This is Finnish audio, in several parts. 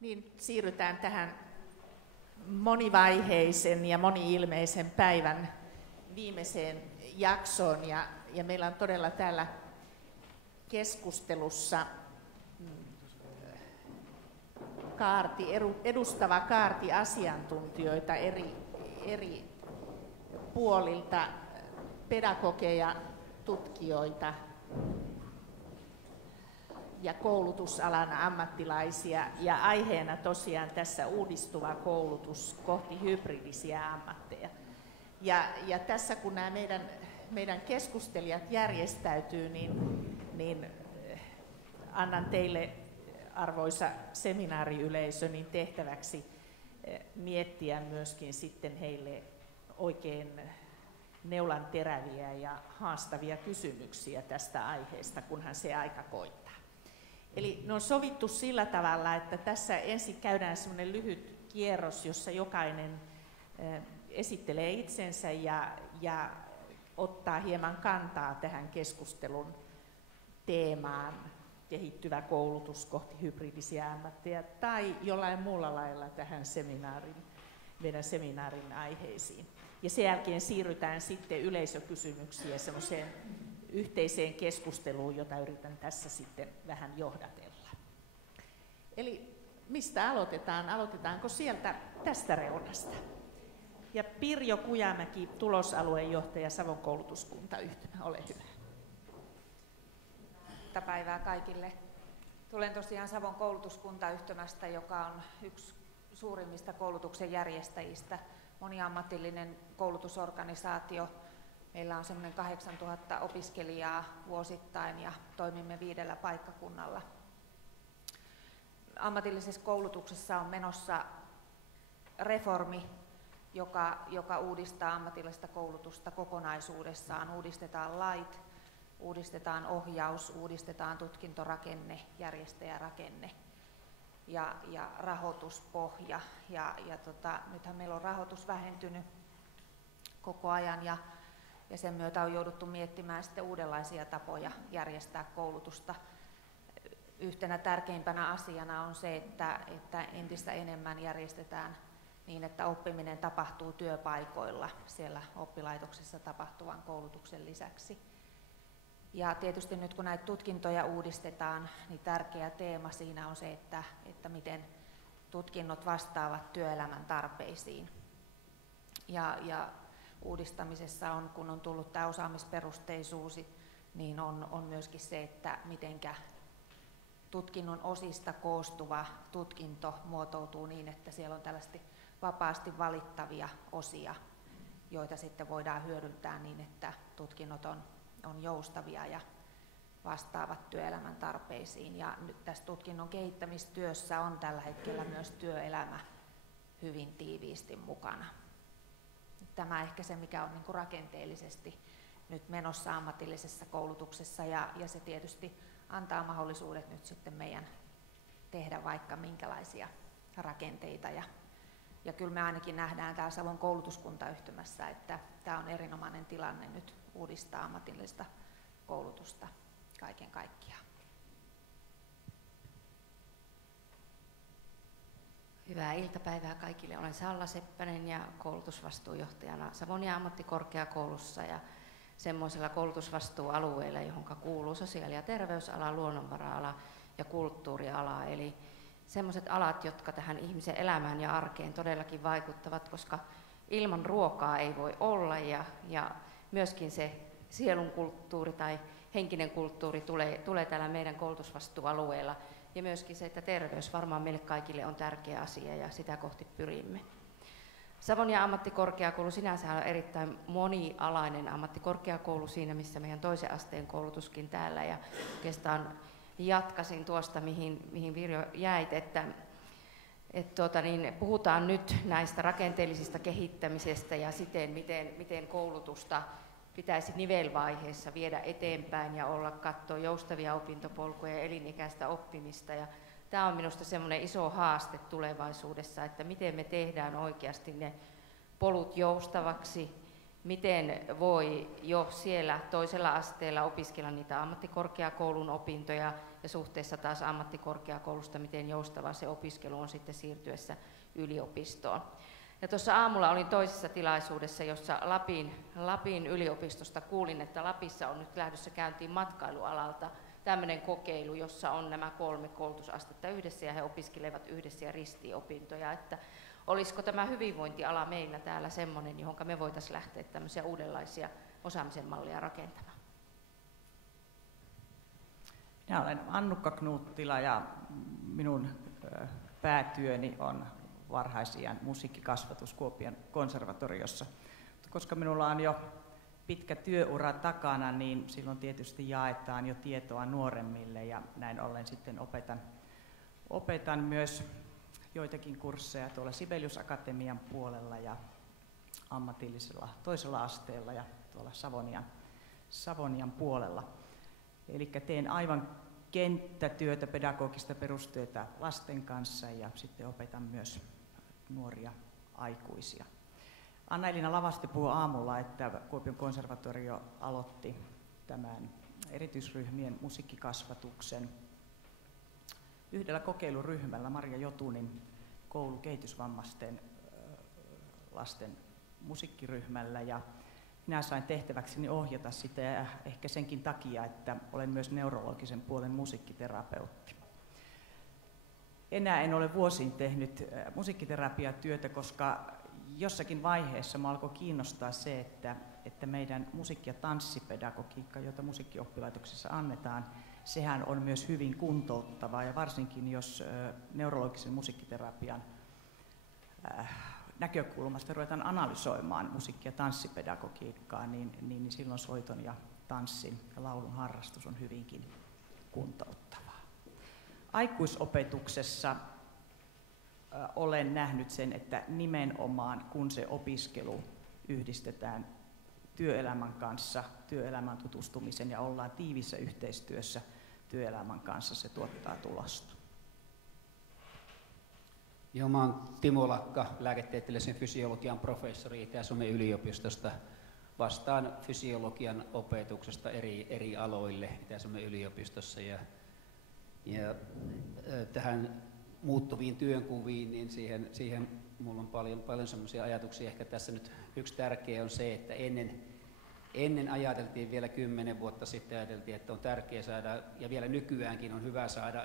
Niin, siirrytään tähän monivaiheisen ja moni-ilmeisen päivän viimeiseen jaksoon. Ja meillä on todella täällä keskustelussa edustava kaarti asiantuntijoita eri puolilta, pedagogeja, tutkijoita ja koulutusalan ammattilaisia, ja aiheena tosiaan tässä uudistuva koulutus kohti hybridisiä ammatteja. Ja tässä kun nämä meidän keskustelijat järjestäytyy, niin annan teille, arvoisa seminaariyleisö, niin tehtäväksi miettiä myöskin sitten heille oikein neulan teräviä ja haastavia kysymyksiä tästä aiheesta, kunhan se aika koittaa. Eli ne on sovittu sillä tavalla, että tässä ensin käydään semmoinen lyhyt kierros, jossa jokainen esittelee itsensä ja ottaa hieman kantaa tähän keskustelun teemaan, kehittyvä koulutus kohti hybridisiä ammatteja, tai jollain muulla lailla tähän meidän seminaarin aiheisiin. Ja sen jälkeen siirrytään sitten yleisökysymyksiin ja semmoiseen yhteiseen keskusteluun, jota yritän tässä sitten vähän johdatella. Eli mistä aloitetaan? Aloitetaanko sieltä tästä reunasta? Ja Pirjo Kujamäki, tulosaluejohtaja Savon koulutuskuntayhtymä, ole hyvä. Päivää kaikille. Tulen tosiaan Savon koulutuskuntayhtymästä, joka on yksi suurimmista koulutuksen järjestäjistä, moniammatillinen koulutusorganisaatio. Meillä on semmoinen 8000 opiskelijaa vuosittain ja toimimme 5 paikkakunnalla. Ammatillisessa koulutuksessa on menossa reformi, joka uudistaa ammatillista koulutusta kokonaisuudessaan. Uudistetaan lait, uudistetaan ohjaus, uudistetaan tutkintorakenne, järjestäjärakenne ja rahoituspohja. Nythän meillä on rahoitus vähentynyt koko ajan ja sen myötä on jouduttu miettimään sitten uudenlaisia tapoja järjestää koulutusta. Yhtenä tärkeimpänä asiana on se, että entistä enemmän järjestetään niin, että oppiminen tapahtuu työpaikoilla siellä oppilaitoksessa tapahtuvan koulutuksen lisäksi. Ja tietysti nyt kun näitä tutkintoja uudistetaan, niin tärkeä teema siinä on se, että miten tutkinnot vastaavat työelämän tarpeisiin. Ja uudistamisessa on, kun on tullut tämä osaamisperusteisuus, niin on myöskin se, että mitenkä tutkinnon osista koostuva tutkinto muotoutuu niin, että siellä on tällaisesti vapaasti valittavia osia, joita sitten voidaan hyödyntää niin, että tutkinnot on joustavia ja vastaavat työelämän tarpeisiin. Ja nyt tässä tutkinnon kehittämistyössä on tällä hetkellä myös työelämä hyvin tiiviisti mukana. Tämä ehkä se, mikä on niin kuin rakenteellisesti nyt menossa ammatillisessa koulutuksessa, ja se tietysti antaa mahdollisuudet nyt sitten meidän tehdä vaikka minkälaisia rakenteita. Ja kyllä me ainakin nähdään täällä Savon koulutuskuntayhtymässä, että tämä on erinomainen tilanne nyt uudistaa ammatillista koulutusta kaiken kaikkiaan. Hyvää iltapäivää kaikille. Olen Salla Seppänen ja koulutusvastuujohtajana Savonia ammattikorkeakoulussa ja semmoisella koulutusvastuualueella, johon kuuluu sosiaali- ja terveysala, luonnonvara-ala ja kulttuuriala. Eli semmoiset alat, jotka tähän ihmisen elämään ja arkeen todellakin vaikuttavat, koska ilman ruokaa ei voi olla ja myöskin se sielun kulttuuri tai henkinen kulttuuri tulee täällä meidän koulutusvastuualueella. Ja myöskin se, että terveys varmaan meille kaikille on tärkeä asia ja sitä kohti pyrimme. Savonia ammattikorkeakoulu sinänsä on erittäin monialainen ammattikorkeakoulu siinä, missä meidän toisen asteen koulutuskin täällä. Ja oikeastaan jatkasin tuosta, mihin Virjo jäit, että puhutaan nyt näistä rakenteellisista kehittämisestä ja siten, miten koulutusta pitäisi nivelvaiheessa viedä eteenpäin ja katsoa joustavia opintopolkuja ja elinikäistä oppimista. Ja tämä on minusta semmoinen iso haaste tulevaisuudessa, että miten me tehdään oikeasti ne polut joustavaksi miten voi jo siellä toisella asteella opiskella niitä ammattikorkeakoulun opintoja ja suhteessa taas ammattikorkeakoulusta, miten joustava se opiskelu on sitten siirtyessä yliopistoon. Ja tuossa aamulla olin toisessa tilaisuudessa, jossa Lapin yliopistosta kuulin, että Lapissa on nyt lähdössä käyntiin matkailualalta tämmöinen kokeilu, jossa on nämä 3 koulutusastetta yhdessä ja he opiskelevat yhdessä ja ristii opintoja. Että olisiko tämä hyvinvointiala meillä täällä semmoinen, johon me voitaisiin lähteä tämmöisiä uudenlaisia osaamisen mallia rakentamaan? Minä olen Annukka Knuuttila ja minun päätyöni on varhaisiän musiikkikasvatus Kuopion konservatoriossa. Koska minulla on jo pitkä työura takana, niin silloin tietysti jaetaan jo tietoa nuoremmille ja näin ollen sitten opetan myös joitakin kursseja tuolla Sibelius Akatemian puolella ja ammatillisella toisella asteella ja tuolla Savonian puolella. Eli teen aivan kenttätyötä, pedagogista perustyötä lasten kanssa ja sitten opetan myös nuoria aikuisia. Anna-Elina Lavasti puhui aamulla, että Kuopion konservatorio aloitti tämän erityisryhmien musiikkikasvatuksen yhdellä kokeiluryhmällä, Marja Jotunin koulu kehitysvammaisten lasten musiikkiryhmällä. Ja minä sain tehtäväkseni ohjata sitä ja ehkä senkin takia, että olen myös neurologisen puolen musiikkiterapeutti. Enää en ole vuosiin tehnyt musiikkiterapiatyötä, koska jossakin vaiheessa minua alkoi kiinnostaa se, että meidän musiikki- ja tanssipedagogiikka, jota musiikkioppilaitoksessa annetaan, sehän on myös hyvin kuntouttavaa ja varsinkin jos neurologisen musiikkiterapian näkökulmasta ruvetaan analysoimaan musiikki- ja tanssipedagogiikkaa, niin silloin soiton ja tanssin ja laulun harrastus on hyvinkin kuntouttavaa. Aikuisopetuksessa olen nähnyt sen, että nimenomaan kun se opiskelu yhdistetään työelämän kanssa, työelämän tutustumisen ja ollaan tiivissä yhteistyössä työelämän kanssa, se tuottaa tulosta. Joo, mä oon Timo Lakka, lääketieteellisen fysiologian professori Itä-Suomen yliopistosta. Vastaan fysiologian opetuksesta eri aloille Itä-Suomen yliopistossa ja tähän muuttuviin työnkuviin, niin siihen mulla on paljon semmoisia ajatuksia. Ehkä tässä nyt yksi tärkeä on se, että ennen ajateltiin vielä 10 vuotta sitten, ajateltiin, että on tärkeää saada, ja vielä nykyäänkin on hyvä saada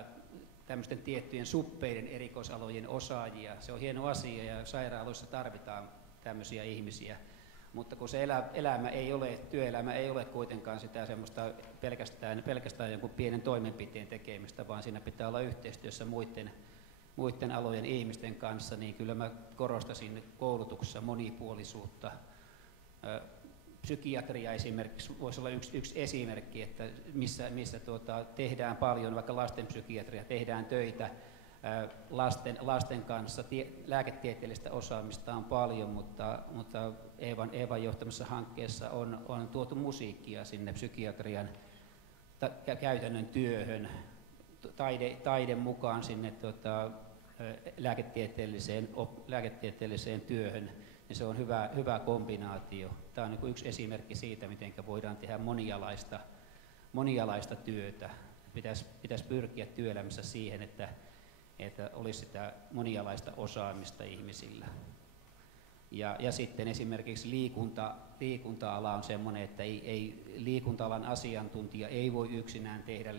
tämmöisten tiettyjen suppeiden erikoisalojen osaajia. Se on hieno asia ja sairaaloissa tarvitaan tämmöisiä ihmisiä. Mutta kun se työelämä ei ole kuitenkaan sitä semmoista pelkästään jonkun pienen toimenpiteen tekemistä, vaan siinä pitää olla yhteistyössä muiden alojen ihmisten kanssa, niin kyllä mä korostasin koulutuksessa monipuolisuutta. Psykiatria esimerkiksi voisi olla yksi esimerkki, että missä tehdään paljon, vaikka lastenpsykiatria, tehdään töitä lasten kanssa. Lääketieteellistä osaamista on paljon, mutta Eevan johtamassa hankkeessa on tuotu musiikkia sinne psykiatrian käytännön työhön, taide mukaan sinne lääketieteelliseen työhön, niin se on hyvä kombinaatio. Tämä on niin kuin yksi esimerkki siitä, miten voidaan tehdä monialaista työtä. Pitäisi pyrkiä työelämässä siihen, että olisi sitä monialaista osaamista ihmisillä. Ja sitten esimerkiksi liikunta-ala on sellainen, että ei liikunta-alan asiantuntija ei voi yksinään tehdä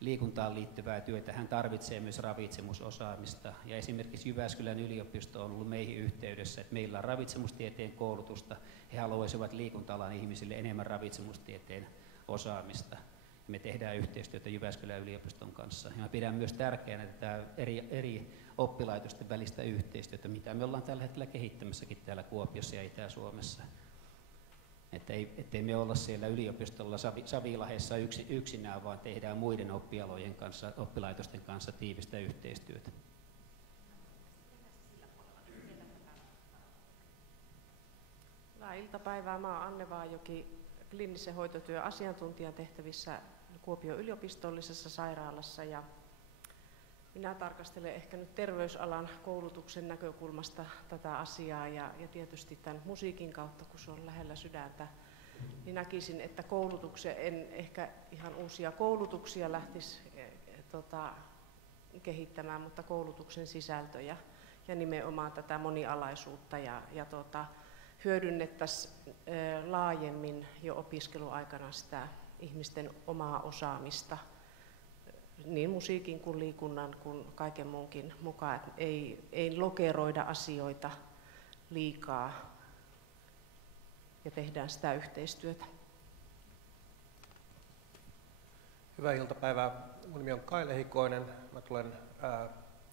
liikuntaan liittyvää työtä. Hän tarvitsee myös ravitsemusosaamista. Ja esimerkiksi Jyväskylän yliopisto on ollut meihin yhteydessä, että meillä on ravitsemustieteen koulutusta. He haluaisivat liikunta-alan ihmisille enemmän ravitsemustieteen osaamista. Me tehdään yhteistyötä Jyväskylän yliopiston kanssa. Ja mä pidän myös tärkeänä tätä eri oppilaitosten välistä yhteistyötä, mitä me ollaan tällä hetkellä kehittämässäkin täällä Kuopiossa ja Itä-Suomessa. Ettei me olla siellä yliopistolla Savilahdessa yksinään, vaan tehdään muiden oppilaitosten kanssa tiivistä yhteistyötä. Hyvää iltapäivää. Mä oon Anne Vaajoki, kliinisen hoitotyön asiantuntijan tehtävissä Kuopion yliopistollisessa sairaalassa. Ja Minä tarkastelen ehkä nyt terveysalan koulutuksen näkökulmasta tätä asiaa ja tietysti tämän musiikin kautta, kun se on lähellä sydäntä, niin näkisin, että koulutuksen, en ehkä ihan uusia koulutuksia lähtisi kehittämään, mutta koulutuksen sisältöjä ja nimenomaan tätä monialaisuutta ja hyödynnettäisiin laajemmin jo opiskeluaikana sitä ihmisten omaa osaamista, niin musiikin kuin liikunnan kuin kaiken muunkin mukaan, että ei lokeroida asioita liikaa ja tehdään sitä yhteistyötä. Hyvää iltapäivää. Minun nimi on Kai Lehikoinen. Mä tulen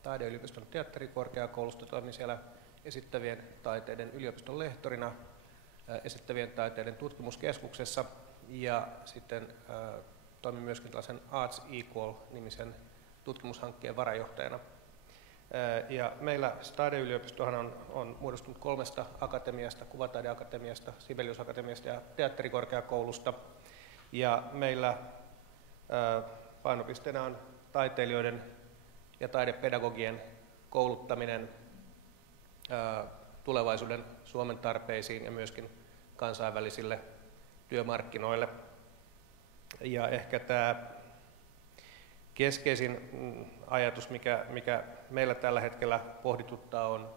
Taideyliopiston teatterikorkeakoulusta, toimin siellä esittävien taiteiden yliopiston lehtorina esittävien taiteiden tutkimuskeskuksessa ja sitten toimin myöskin tällaisen Arts Equal-nimisen tutkimushankkeen varajohtajana. Ja meillä taideyliopistohan on muodostunut 3 akatemiasta, Kuvataideakatemiasta, Sibeliusakatemiasta ja teatterikorkeakoulusta. Ja meillä painopisteenä on taiteilijoiden ja taidepedagogien kouluttaminen tulevaisuuden Suomen tarpeisiin ja myöskin kansainvälisille työmarkkinoille. Ja ehkä tämä keskeisin ajatus, mikä meillä tällä hetkellä pohdituttaa, on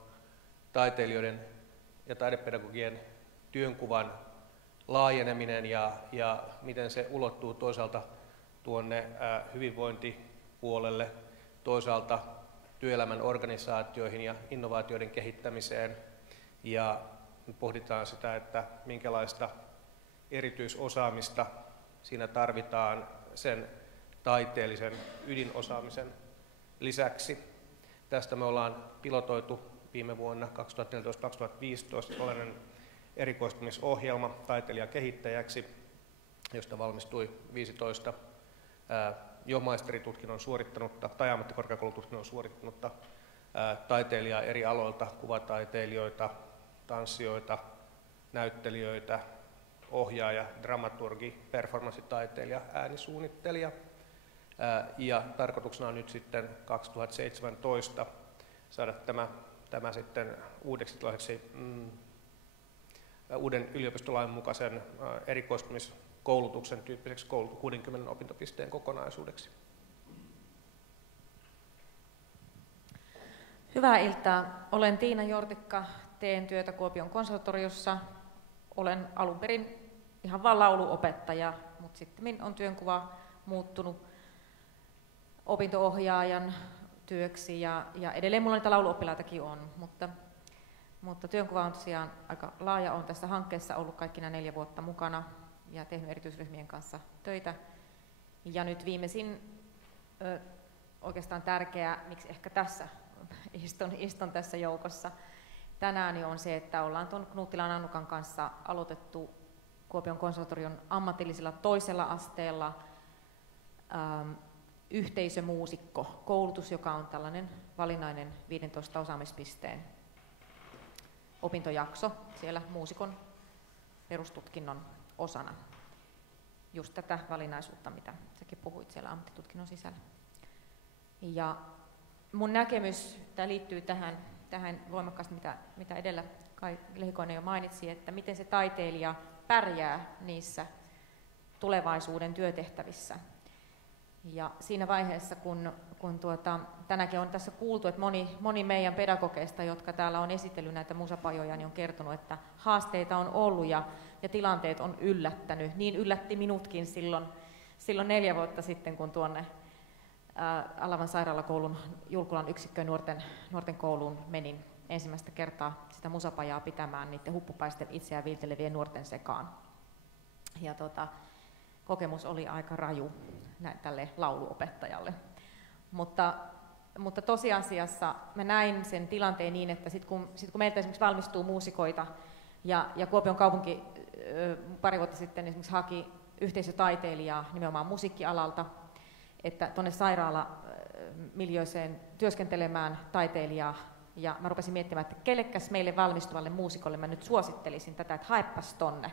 taiteilijoiden ja taidepedagogien työnkuvan laajeneminen ja miten se ulottuu toisaalta tuonne hyvinvointipuolelle, toisaalta työelämän organisaatioihin ja innovaatioiden kehittämiseen. Ja pohditaan sitä, että minkälaista erityisosaamista siinä tarvitaan sen taiteellisen ydinosaamisen lisäksi. Tästä me ollaan pilotoitu viime vuonna 2014-2015 tällainen erikoistumisohjelma taiteilijakehittäjäksi, josta valmistui 15 jo maisteritutkinnon suorittanutta tai ammattikorkeakoulututkinnon suorittanutta taiteilijaa eri aloilta, kuvataiteilijoita, tanssijoita, näyttelijöitä, ohjaaja, dramaturgi, performanssitaiteilija, äänisuunnittelija. Ja tarkoituksena on nyt sitten 2017 saada tämä sitten uudeksi uuden yliopistolain mukaisen erikoistumiskoulutuksen tyyppiseksi 60 opintopisteen kokonaisuudeksi. Hyvää iltaa. Olen Tiina Jortikka, teen työtä Kuopion konservatoriossa. Olen alun perin ihan vain lauluopettaja, mutta sitten on työnkuva muuttunut opinto-ohjaajan työksi ja edelleen minulla niitä lauluoppilaitakin on, mutta työnkuva on tosiaan aika laaja. Olen tässä hankkeessa ollut kaikki nämä 4 vuotta mukana ja tehnyt erityisryhmien kanssa töitä. Ja nyt viimeisin oikeastaan tärkeää, miksi ehkä tässä istun tässä joukossa tänään, on se, että ollaan tuon Knuttilan Annukan kanssa aloitettu Kuopion konservatorion ammatillisella toisella asteella yhteisömuusikko-koulutus, joka on tällainen valinnainen 15 osaamispisteen opintojakso siellä muusikon perustutkinnon osana. Just tätä valinnaisuutta, mitä säkin puhuit siellä ammattitutkinnon sisällä. Ja mun näkemys, tämä liittyy tähän voimakkaasti, mitä edellä Kai Lehikoinen jo mainitsi, että miten se taiteilija pärjää niissä tulevaisuuden työtehtävissä. Ja siinä vaiheessa, kun tänäkin on tässä kuultu, että moni meidän pedagogeista, jotka täällä on esitellyt näitä musapajoja, niin on kertonut, että haasteita on ollut ja tilanteet on yllättänyt. Niin yllätti minutkin silloin 4 vuotta sitten, kun tuonne Alavan sairaalakoulun Julkulan yksikköön nuorten kouluun menin ensimmäistä kertaa sitä musapajaa pitämään niiden huppupäisten itseään viiltelevien nuorten sekaan. Ja kokemus oli aika raju tälle lauluopettajalle. Mutta tosiasiassa mä näin sen tilanteen niin, että sit kun meiltä esimerkiksi valmistuu muusikoita ja Kuopion kaupunki pari vuotta sitten esimerkiksi haki yhteisötaiteilijaa nimenomaan musiikkialalta, että tuonne sairaalamiljöiseen työskentelemään taiteilijaa, ja mä rupesin miettimään, että kellekäs meille valmistuvalle muusikolle mä nyt suosittelisin tätä, että haepas tonne.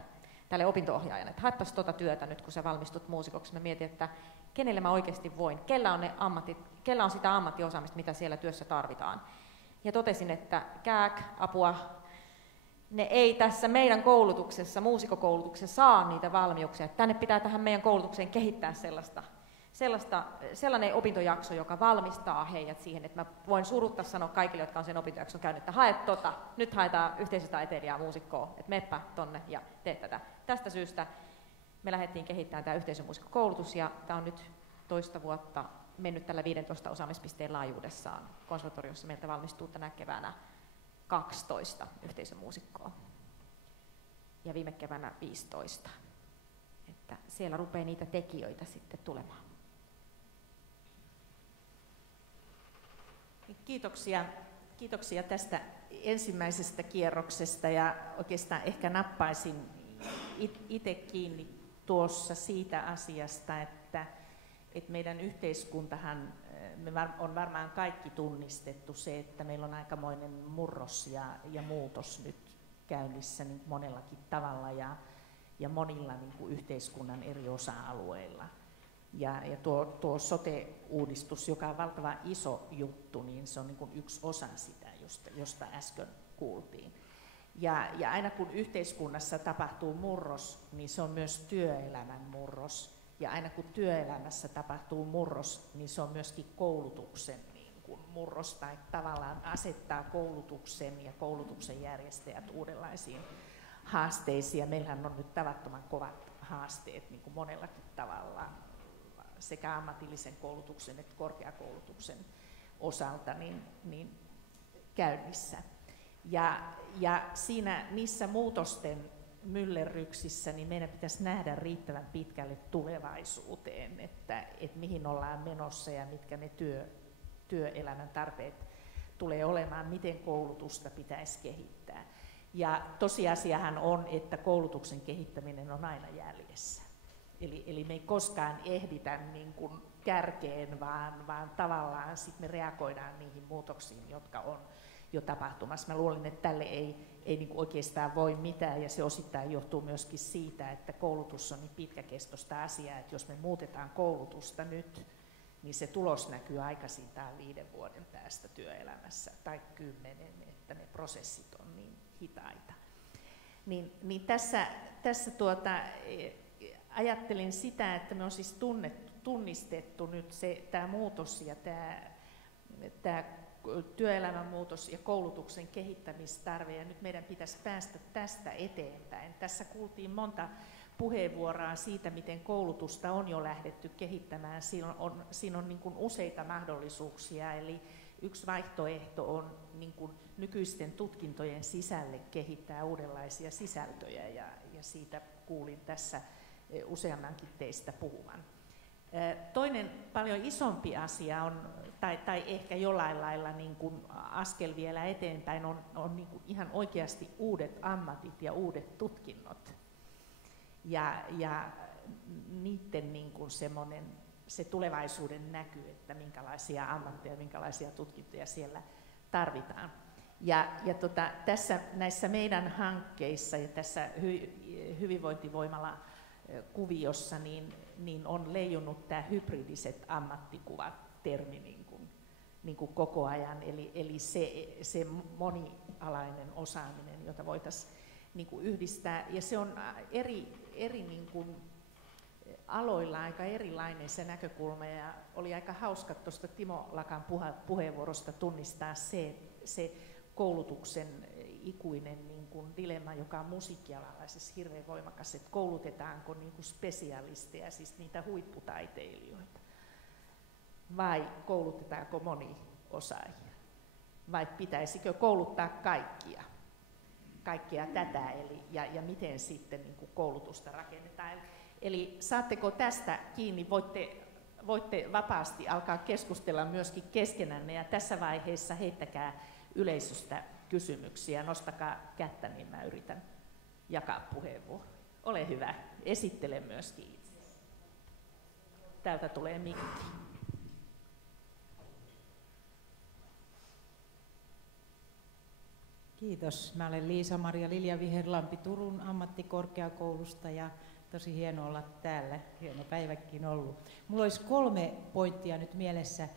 tälle opinto-ohjaajalle, että haepas tuota työtä nyt, kun sä valmistut muusikoksi. Mä mietin, että kenelle mä oikeasti voin, kellä on sitä ammattiosaamista, mitä siellä työssä tarvitaan. Ja totesin, että apua, ne ei tässä meidän koulutuksessa, muusikokoulutuksessa saa niitä valmiuksia. Tänne pitää tähän meidän koulutukseen kehittää sellainen opintojakso, joka valmistaa heidät siihen, että mä voin surutta sanoa kaikille, jotka on sen opintojakson käynyt, että hae nyt haetaan yhteisötaiteilijaa muusikkoa, että meppä tonne ja tee tätä. Tästä syystä me lähdettiin kehittämään tämä yhteisömuusikkokoulutus, ja tämä on nyt toista vuotta mennyt tällä 15 osaamispisteen laajuudessaan. Konservatoriossa meiltä valmistuu tänä keväänä 12 yhteisömuusikkoa ja viime keväänä 15. Että siellä rupeaa niitä tekijöitä sitten tulemaan. Kiitoksia tästä ensimmäisestä kierroksesta, ja oikeastaan ehkä nappaisin itse kiinni tuossa siitä asiasta, että meidän yhteiskuntahan, on varmaan kaikki tunnistettu se, että meillä on aikamoinen murros ja muutos nyt käynnissä niin monellakin tavalla ja monilla niin kuin yhteiskunnan eri osa-alueilla. Ja tuo sote-uudistus, joka on valtavan iso juttu, niin se on niin kuin yksi osa sitä, josta äsken kuultiin. Ja aina kun yhteiskunnassa tapahtuu murros, niin se on myös työelämän murros. Ja aina kun työelämässä tapahtuu murros, niin se on myöskin koulutuksen niin kuin murros, tai tavallaan asettaa koulutuksen ja koulutuksen järjestäjät uudenlaisiin haasteisiin. Meillähän on nyt tavattoman kovat haasteet niin kuin monellakin tavalla sekä ammatillisen koulutuksen että korkeakoulutuksen osalta niin käynnissä. Ja niissä muutosten myllerryksissä niin meidän pitäisi nähdä riittävän pitkälle tulevaisuuteen, että mihin ollaan menossa ja mitkä ne työelämän tarpeet tulee olemaan, miten koulutusta pitäisi kehittää. Ja tosiasiahan on, että koulutuksen kehittäminen on aina jäljessä. Eli me ei koskaan ehditä niin kuin kärkeen, vaan tavallaan sit me reagoidaan niihin muutoksiin, jotka on jo tapahtumassa. Mä luulen, että tälle ei niin kuin oikeastaan voi mitään, ja se osittain johtuu myöskin siitä, että koulutus on niin pitkäkestoista asiaa, että jos me muutetaan koulutusta nyt, niin se tulos näkyy aikaisintaan 5 vuoden päästä työelämässä tai 10, että ne prosessit on niin hitaita. Niin tässä ajattelin sitä, että me on siis tunnistettu nyt tämä muutos ja tämä työelämän muutos ja koulutuksen kehittämistarve, ja nyt meidän pitäisi päästä tästä eteenpäin. Tässä kuultiin monta puheenvuoroa siitä, miten koulutusta on jo lähdetty kehittämään. Siinä on niin kuin useita mahdollisuuksia, eli yksi vaihtoehto on niin kuin nykyisten tutkintojen sisälle kehittää uudenlaisia sisältöjä, ja siitä kuulin tässä useammankin teistä puhuvan. Toinen paljon isompi asia on, tai ehkä jollain lailla niin kuin askel vielä eteenpäin, on niin kuin ihan oikeasti uudet ammatit ja uudet tutkinnot. Ja niiden niin kuin se tulevaisuuden näky, että minkälaisia ammatteja, minkälaisia tutkintoja siellä tarvitaan. Tässä näissä meidän hankkeissa ja tässä hyvinvointivoimalla kuviossa niin on leijunut tämä hybridiset ammattikuvat-termi niin kuin koko ajan, eli se monialainen osaaminen, jota voitaisiin niin kuin yhdistää, ja se on eri niin kuin aloilla aika erilainen se näkökulma, ja oli aika hauska tuosta Timo Lakan puheenvuorosta tunnistaa se koulutuksen ikuinen niin kuin dilemma, joka on musiikkialalla siis hirveän voimakas, että koulutetaanko niin kuin spesialisteja, siis niitä huipputaiteilijoita, vai koulutetaanko moniosaajia, vai pitäisikö kouluttaa kaikkia tätä, ja miten sitten niin kuin koulutusta rakennetaan. Eli saatteko tästä kiinni, voitte vapaasti alkaa keskustella myöskin keskenänne, ja tässä vaiheessa heittäkää yleisöstä kysymyksiä, nostakaa kättä, niin mä yritän jakaa puheenvuoron. Ole hyvä, esittele myöskin itse. Täältä tulee mikki. Kiitos. Mä olen Liisa-Maria Lilja Viherlampi Turun ammattikorkeakoulusta ja tosi hieno olla täällä. Hieno päiväkin ollut. Mulla olisi 3 pointtia nyt mielessä.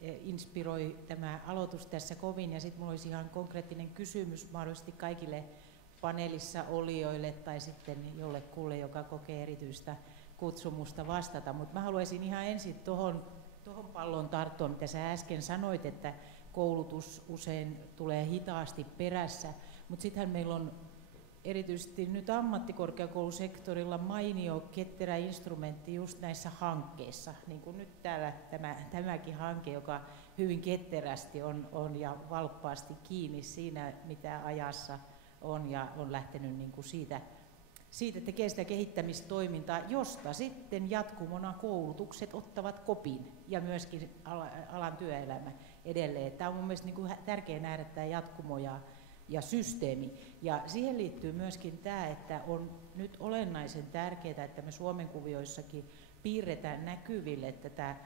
Inspiroi tämä aloitus tässä kovin ja sitten mulla olisi ihan konkreettinen kysymys mahdollisesti kaikille paneelissa olijoille tai sitten jollekulle, joka kokee erityistä kutsumusta vastata. Mutta mä haluaisin ihan ensin tuohon pallon tarttua, mitä sä äsken sanoit, että koulutus usein tulee hitaasti perässä, mutta sittenhän meillä on erityisesti nyt ammattikorkeakoulusektorilla mainio ketterä instrumentti just näissä hankkeissa, niin kuin nyt täällä tämäkin hanke, joka hyvin ketterästi on ja valppaasti kiinni siinä, mitä ajassa on ja on lähtenyt niin kuin siitä tekee sitä kehittämistoimintaa, josta sitten jatkumona koulutukset ottavat kopin ja myöskin alan työelämä edelleen. Tämä on mun mielestä niin kuin tärkeää nähdä tämä jatkumo ja systeemi. Ja siihen liittyy myöskin tämä, että on nyt olennaisen tärkeää, että me Suomen kuvioissakin piirretään näkyville tätä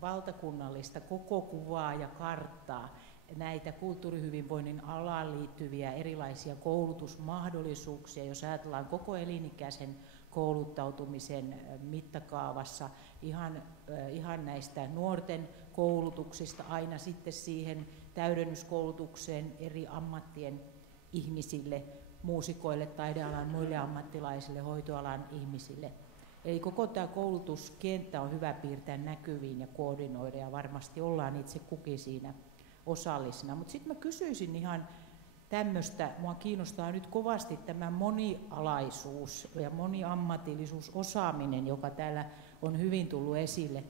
valtakunnallista koko kuvaa ja karttaa, näitä kulttuurihyvinvoinnin alaan liittyviä erilaisia koulutusmahdollisuuksia, jos ajatellaan koko elinikäisen kouluttautumisen mittakaavassa, ihan näistä nuorten koulutuksista aina sitten siihen täydennyskoulutukseen eri ammattien ihmisille, muusikoille, taidealan muille ammattilaisille, hoitoalan ihmisille. Eli koko tämä koulutuskenttä on hyvä piirtää näkyviin ja koordinoida ja varmasti ollaan itse kukin siinä osallisena. Mutta sitten mä kysyisin ihan tämmöistä, mua kiinnostaa nyt kovasti tämä monialaisuus ja moniammatillisuus, osaaminen, joka täällä on hyvin tullut esille.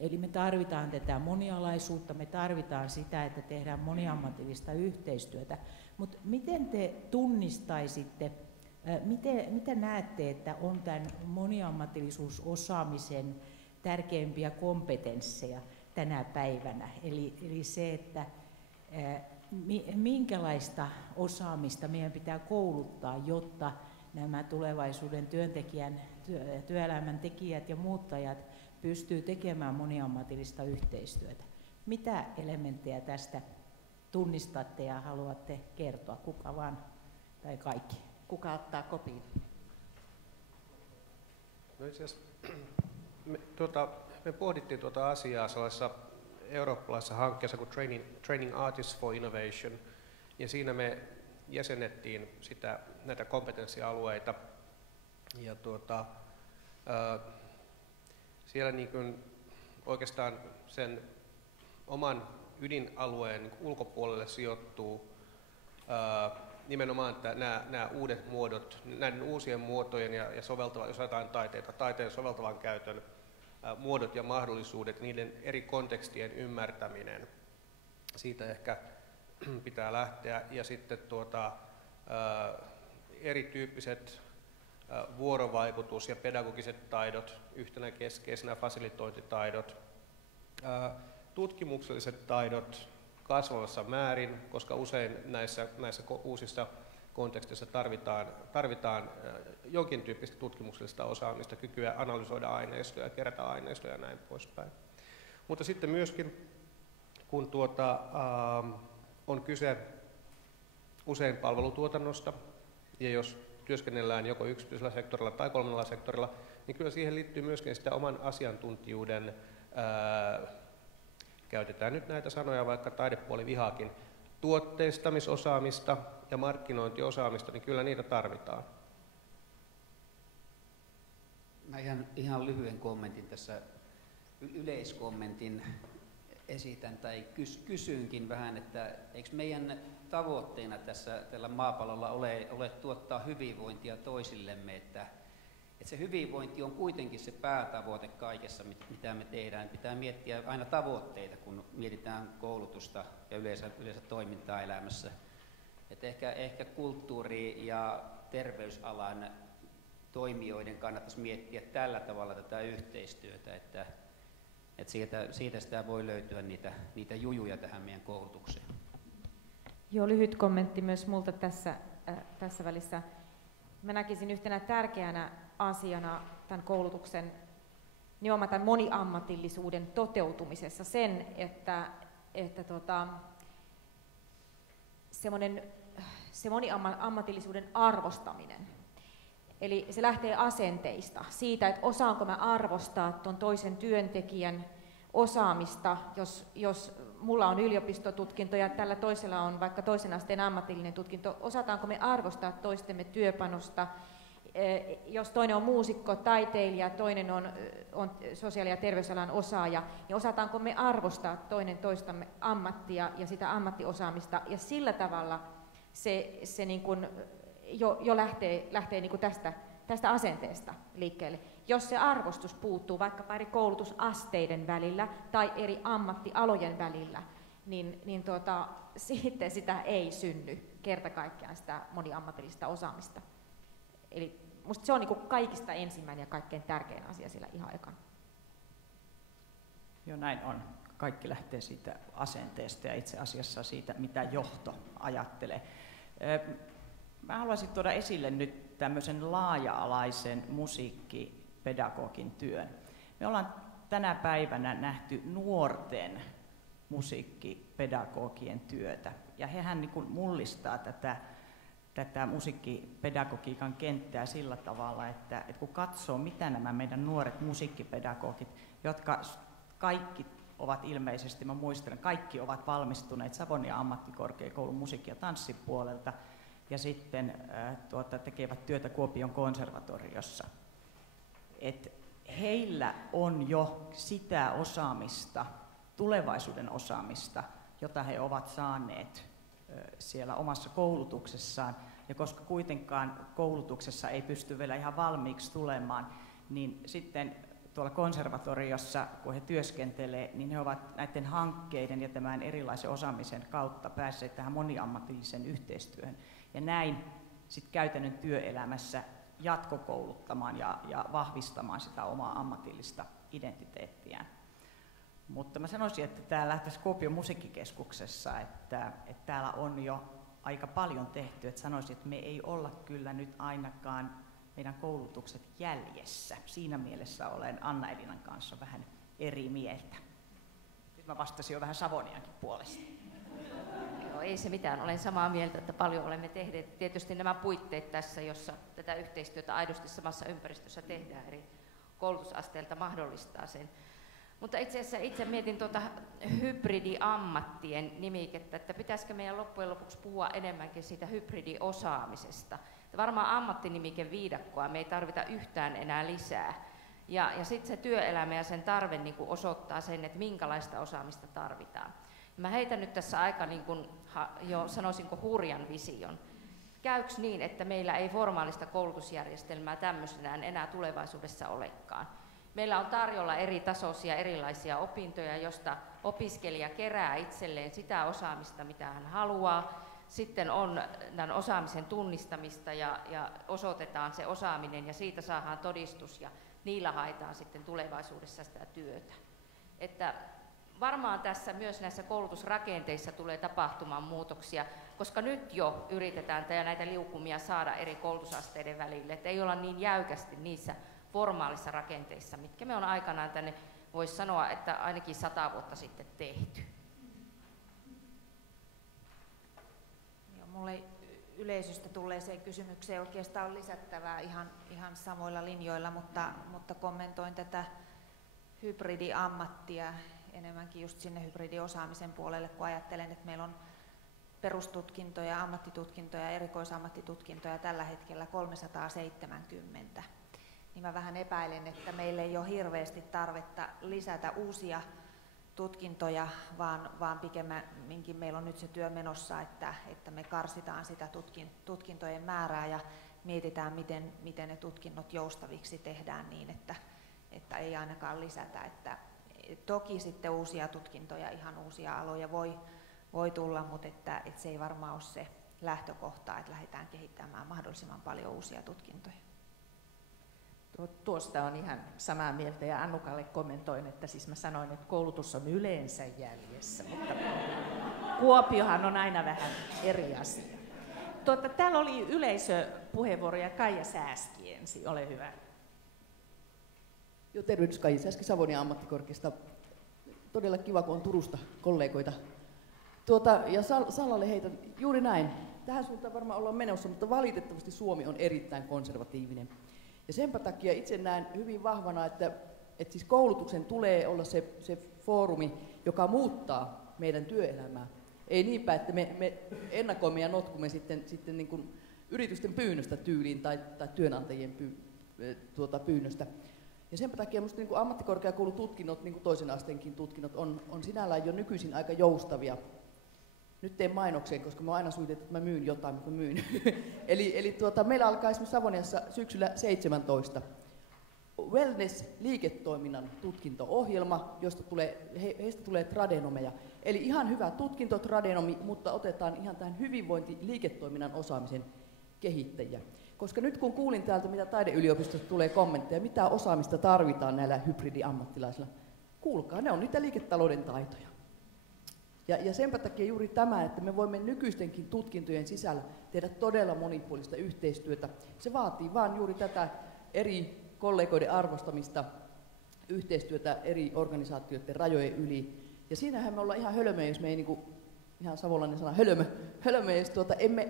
Eli me tarvitaan tätä monialaisuutta, me tarvitaan sitä, että tehdään moniammatillista yhteistyötä. Mutta miten te tunnistaisitte, mitä näette, että on tämän moniammatillisuusosaamisen tärkeimpiä kompetensseja tänä päivänä? Eli se, että minkälaista osaamista meidän pitää kouluttaa, jotta nämä tulevaisuuden työelämän tekijät ja muuttajat pystyy tekemään moniammatillista yhteistyötä. Mitä elementtejä tästä tunnistatte ja haluatte kertoa? Kuka vaan tai kaikki? Kuka ottaa kopiin? No itse asiassa me pohdittiin tuota asiaa sellaisessa eurooppalaisessa hankkeessa kuin Training Artists for Innovation, ja siinä me jäsennettiin näitä kompetenssialueita, ja siellä niin kuin oikeastaan sen oman ydinalueen ulkopuolelle sijoittuu nimenomaan nämä uudet muodot, näiden uusien muotojen ja jos ajatellaan taiteen soveltavan käytön muodot ja mahdollisuudet, niiden eri kontekstien ymmärtäminen. Siitä ehkä pitää lähteä. Ja sitten erityyppiset vuorovaikutus- ja pedagogiset taidot, yhtenä keskeisenä fasilitointitaidot, tutkimukselliset taidot kasvavassa määrin, koska usein näissä uusissa konteksteissa tarvitaan jonkin tyyppistä tutkimuksellista osaamista, kykyä analysoida aineistoja, kerätä aineistoja ja näin poispäin. Mutta sitten myöskin, kun on kyse usein palvelutuotannosta, ja jos työskennellään joko yksityisellä sektorilla tai kolmannella sektorilla, niin kyllä siihen liittyy myöskin sitä oman asiantuntijuuden, käytetään nyt näitä sanoja, vaikka taidepuoli vihaakin, tuotteistamisosaamista ja markkinointiosaamista, niin kyllä niitä tarvitaan. Mä ihan lyhyen kommentin tässä, yleiskommentin esitän tai kysynkin vähän, että eikö meidän tavoitteena tällä maapallolla ole tuottaa hyvinvointia toisillemme, että se hyvinvointi on kuitenkin se päätavoite kaikessa, mitä me tehdään. Pitää miettiä aina tavoitteita, kun mietitään koulutusta ja yleensä toimintaa elämässä. Että ehkä kulttuuri- ja terveysalan toimijoiden kannattaisi miettiä tällä tavalla tätä yhteistyötä, että siitä sitä voi löytyä niitä jujuja tähän meidän koulutukseen. Joo, lyhyt kommentti myös multa tässä välissä. Mä näkisin yhtenä tärkeänä asiana tämän koulutuksen, nimenomaan tämän moniammatillisuuden toteutumisessa sen, että semmoinen se moniammatillisuuden arvostaminen. Eli se lähtee asenteista, siitä, että osaanko mä arvostaa tuon toisen työntekijän osaamista, jos mulla on yliopistotutkinto ja tällä toisella on vaikka toisen asteen ammatillinen tutkinto, osataanko me arvostaa toistemme työpanosta, jos toinen on muusikko, taiteilija, toinen on sosiaali- ja terveysalan osaaja, niin osataanko me arvostaa toinen toistamme ammattia ja sitä ammattiosaamista, ja sillä tavalla se niin kuin jo lähtee niin kuin tästä asenteesta liikkeelle. Jos se arvostus puuttuu vaikkapa eri koulutusasteiden välillä tai eri ammattialojen välillä, niin sitten sitä ei synny kerta kaikkiaan sitä moniammatillista osaamista. Eli musta se on niin kuin kaikista ensimmäinen ja kaikkein tärkein asia siellä ihan ekana. Joo, näin on. Kaikki lähtee siitä asenteesta ja itse asiassa siitä, mitä johto ajattelee. Mä haluaisin tuoda esille nyt tämmöisen laaja-alaisen musiikkipedagogin työn. Me ollaan tänä päivänä nähty nuorten musiikkipedagogien työtä, ja hehän niin kuin mullistaa tätä musiikkipedagogiikan kenttää sillä tavalla, että kun katsoo, mitä nämä meidän nuoret musiikkipedagogit, jotka kaikki ovat ilmeisesti, mä muistan, kaikki ovat valmistuneet Savonian ammattikorkeakoulun musiikki- ja tanssipuolelta, ja sitten tekevät työtä Kuopion konservatoriossa. Et heillä on jo sitä osaamista, tulevaisuuden osaamista, jota he ovat saaneet siellä omassa koulutuksessaan, ja koska kuitenkaan koulutuksessa ei pysty vielä ihan valmiiksi tulemaan, niin sitten tuolla konservatoriossa, kun he työskentelee, niin he ovat näiden hankkeiden ja tämän erilaisen osaamisen kautta päässeet tähän moniammatilliseen yhteistyöhön. Ja näin sitten käytännön työelämässä jatkokouluttamaan ja vahvistamaan sitä omaa ammatillista identiteettiään. Mutta mä sanoisin, että täällä tässä Kuopion musiikkikeskuksessa, että täällä on jo aika paljon tehty. Että sanoisin, että me ei olla kyllä nyt ainakaan meidän koulutukset jäljessä. Siinä mielessä olen Anna-Elinan kanssa vähän eri mieltä. Nyt mä vastasin jo vähän Savoniankin puolesta. Joo, ei se mitään. Olen samaa mieltä, että paljon olemme tehneet. Tietysti nämä puitteet tässä, jossa tätä yhteistyötä aidosti samassa ympäristössä tehdään eri koulutusasteilta mahdollistaa sen. Mutta itse asiassa itse mietin tuota hybridiammattien nimikettä, että pitäisikö meidän loppujen lopuksi puhua enemmänkin siitä hybridiosaamisesta. Varmaan ammattinimikeviidakkoa me ei tarvita yhtään enää lisää. Ja sitten se työelämä ja sen tarve niin kuin osoittaa sen, että minkälaista osaamista tarvitaan. Mä heitän nyt tässä aika niin kuin, jo sanoisinko hurjan vision. Käyks niin, että meillä ei formaalista koulutusjärjestelmää tämmöisenään enää tulevaisuudessa olekaan? Meillä on tarjolla eri tasoisia erilaisia opintoja, josta opiskelija kerää itselleen sitä osaamista, mitä hän haluaa. Sitten on tämän osaamisen tunnistamista ja osoitetaan se osaaminen ja siitä saadaan todistus ja niillä haetaan sitten tulevaisuudessa sitä työtä. Että varmaan tässä myös näissä koulutusrakenteissa tulee tapahtumaan muutoksia, koska nyt jo yritetään näitä liukumia saada eri koulutusasteiden välille, että ei olla niin jäykästi niissä formaalissa rakenteissa, mitkä me on aikanaan tänne, voisi sanoa, että ainakin 100 vuotta sitten tehty. Mulle yleisöstä tulleeseen kysymykseen oikeastaan on lisättävää ihan samoilla linjoilla, mutta kommentoin tätä hybridiammattia enemmänkin just sinne hybridiosaamisen puolelle, kun ajattelen, että meillä on perustutkintoja, ammattitutkintoja ja erikoisammattitutkintoja tällä hetkellä 370. Niin mä vähän epäilen, että meillä ei ole hirveästi tarvetta lisätä uusia tutkintoja, vaan pikemminkin meillä on nyt se työ menossa, että me karsitaan sitä tutkintojen määrää ja mietitään, miten ne tutkinnot joustaviksi tehdään niin, että ei ainakaan lisätä. Että toki sitten uusia tutkintoja, ihan uusia aloja voi tulla, mutta että se ei varmaan ole se lähtökohta, että lähdetään kehittämään mahdollisimman paljon uusia tutkintoja. Tuosta on ihan samaa mieltä ja Annukalle kommentoin, että siis mä sanoin, että koulutus on yleensä jäljessä, mutta Kuopiohan on aina vähän eri asia. Täällä oli yleisöpuheenvuoroja, Kaija Sääski ensin, ole hyvä. Joo, tervehdys Kaija Sääski Savonian ammattikorkeasta. Todella kiva, kun on Turusta kollegoita. Ja Sallalle heitän juuri näin. tähän suuntaan varmaan ollaan menossa, mutta valitettavasti Suomi on erittäin konservatiivinen. Ja senpä takia itse näen hyvin vahvana, että siis koulutuksen tulee olla se foorumi, joka muuttaa meidän työelämää. Ei niinpä, että me ennakoimme ja notkumme sitten niin kuin yritysten pyynnöstä tyyliin tai työnantajien pyynnöstä. Ja sen takia minusta niin ammattikorkeakoulututkinnot, niin kuin toisen asteenkin tutkinnot, on sinällään jo nykyisin aika joustavia. Nyt teen mainokseen, koska mä aina syytetään, että mä myyn jotain, mutta myyn. eli meillä alkaa esimerkiksi Savoniassa syksyllä 17 Wellness-liiketoiminnan tutkinto-ohjelma, josta heistä tulee tradenomeja. Eli ihan hyvä tutkinto, tradenomi, mutta otetaan ihan tähän hyvinvointiliiketoiminnan osaamisen kehittäjiä. Koska nyt kun kuulin täältä, mitä taideyliopistosta tulee kommentteja, mitä osaamista tarvitaan näillä hybridiammattilaisilla, kuulkaa, ne on niitä liiketalouden taitoja. Ja senpä takia juuri tämä, että me voimme nykyistenkin tutkintojen sisällä tehdä todella monipuolista yhteistyötä, se vaatii vaan juuri tätä eri kollegoiden arvostamista, yhteistyötä eri organisaatioiden rajojen yli. Ja siinähän me ollaan ihan hölmöjä, jos me ei, niin kuin, ihan savolainen sana, hölmöjä, jos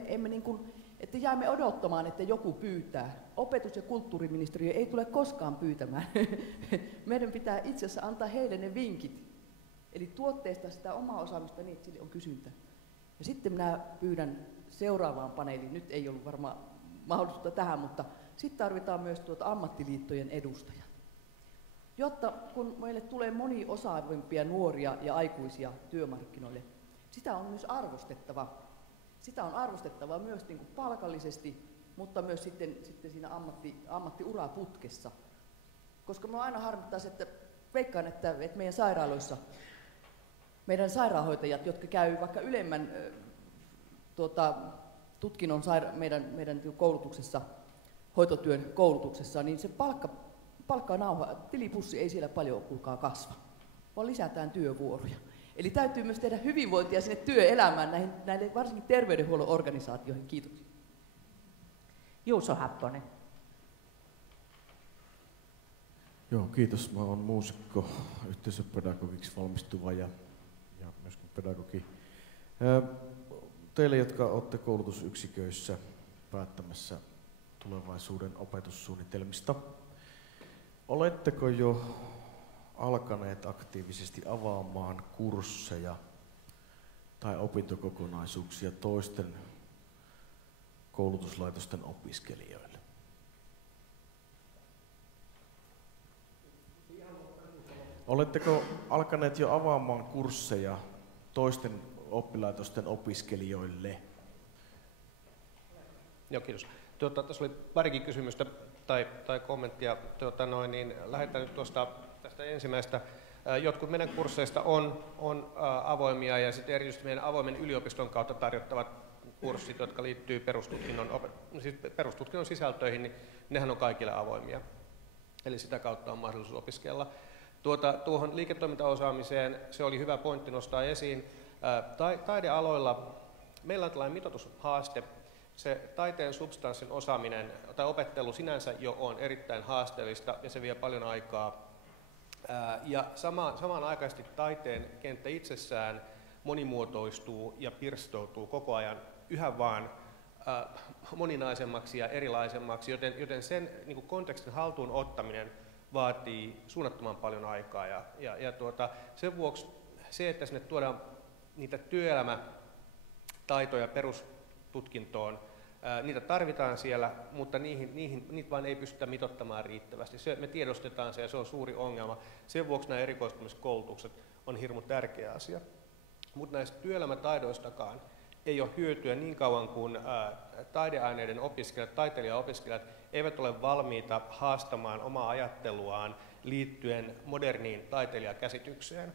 emme niin kuin, että jäämme odottamaan, että joku pyytää. Opetus- ja kulttuuriministeriö ei tule koskaan pyytämään. Meidän pitää itse asiassa antaa heille ne vinkit. Eli tuotteista sitä omaa osaamista niin, että sille on kysyntä. Ja sitten minä pyydän seuraavaan paneeliin, nyt ei ollut varmaan mahdollisuutta tähän, mutta sitten tarvitaan myös ammattiliittojen edustajat. Jotta kun meille tulee moniosaavampia nuoria ja aikuisia työmarkkinoille, sitä on myös arvostettava. Sitä on arvostettava myös niin kuin palkallisesti, mutta myös sitten siinä ammattiuraputkessa. Koska minua aina harmittaisi, että veikkaan, että meidän sairaaloissa, meidän sairaanhoitajat, jotka käy vaikka ylemmän tutkinnon meidän koulutuksessa, hoitotyön koulutuksessa, niin se palkkanauha, tilipussi ei siellä paljon kuulkaa kasva, vaan lisätään työvuoroja. Eli täytyy myös tehdä hyvinvointia sinne työelämään, näille varsinkin terveydenhuollon organisaatioihin. Kiitoksia. Juuso Happonen. Joo, kiitos. Mä oon muusikko, yhteisöpedagogiksi valmistuva ja myöskin pedagogi. Teille, jotka olette koulutusyksiköissä päättämässä tulevaisuuden opetussuunnitelmista, oletteko jo alkaneet aktiivisesti avaamaan kursseja tai opintokokonaisuuksia toisten koulutuslaitosten opiskelijoille? Oletteko alkaneet jo avaamaan kursseja toisten oppilaitosten opiskelijoille? Joo, kiitos. Tässä oli parikin kysymystä tai kommenttia. Lähdetään nyt tästä ensimmäistä. Jotkut meidän kursseista on avoimia ja sitten erityisesti meidän avoimen yliopiston kautta tarjottavat kurssit, jotka liittyy perustutkinnon sisältöihin, niin nehän on kaikille avoimia. Eli sitä kautta on mahdollisuus opiskella. Tuohon liiketoimintaosaamiseen se oli hyvä pointti nostaa esiin. Taidealoilla meillä on tällainen mitoitushaaste. Se taiteen substanssin osaaminen tai opettelu sinänsä jo on erittäin haasteellista ja se vie paljon aikaa. Ja samanaikaisesti taiteen kenttä itsessään monimuotoistuu ja pirstoutuu koko ajan yhä vaan moninaisemmaksi ja erilaisemmaksi, joten sen niin kuin kontekstin haltuun ottaminen vaatii suunnattoman paljon aikaa. Sen vuoksi se, että sinne tuodaan niitä työelämätaitoja perustutkintoon, niitä tarvitaan siellä, mutta niitä vaan ei pystytä mitoittamaan riittävästi. Me tiedostetaan se ja se on suuri ongelma. Sen vuoksi nämä erikoistumiskoulutukset on hirmu tärkeä asia. Mutta näistä työelämätaidoistakaan ei ole hyötyä niin kauan kuin taideaineiden opiskelijat, taiteilijaopiskelijat eivät ole valmiita haastamaan omaa ajatteluaan liittyen moderniin taiteilijakäsitykseen.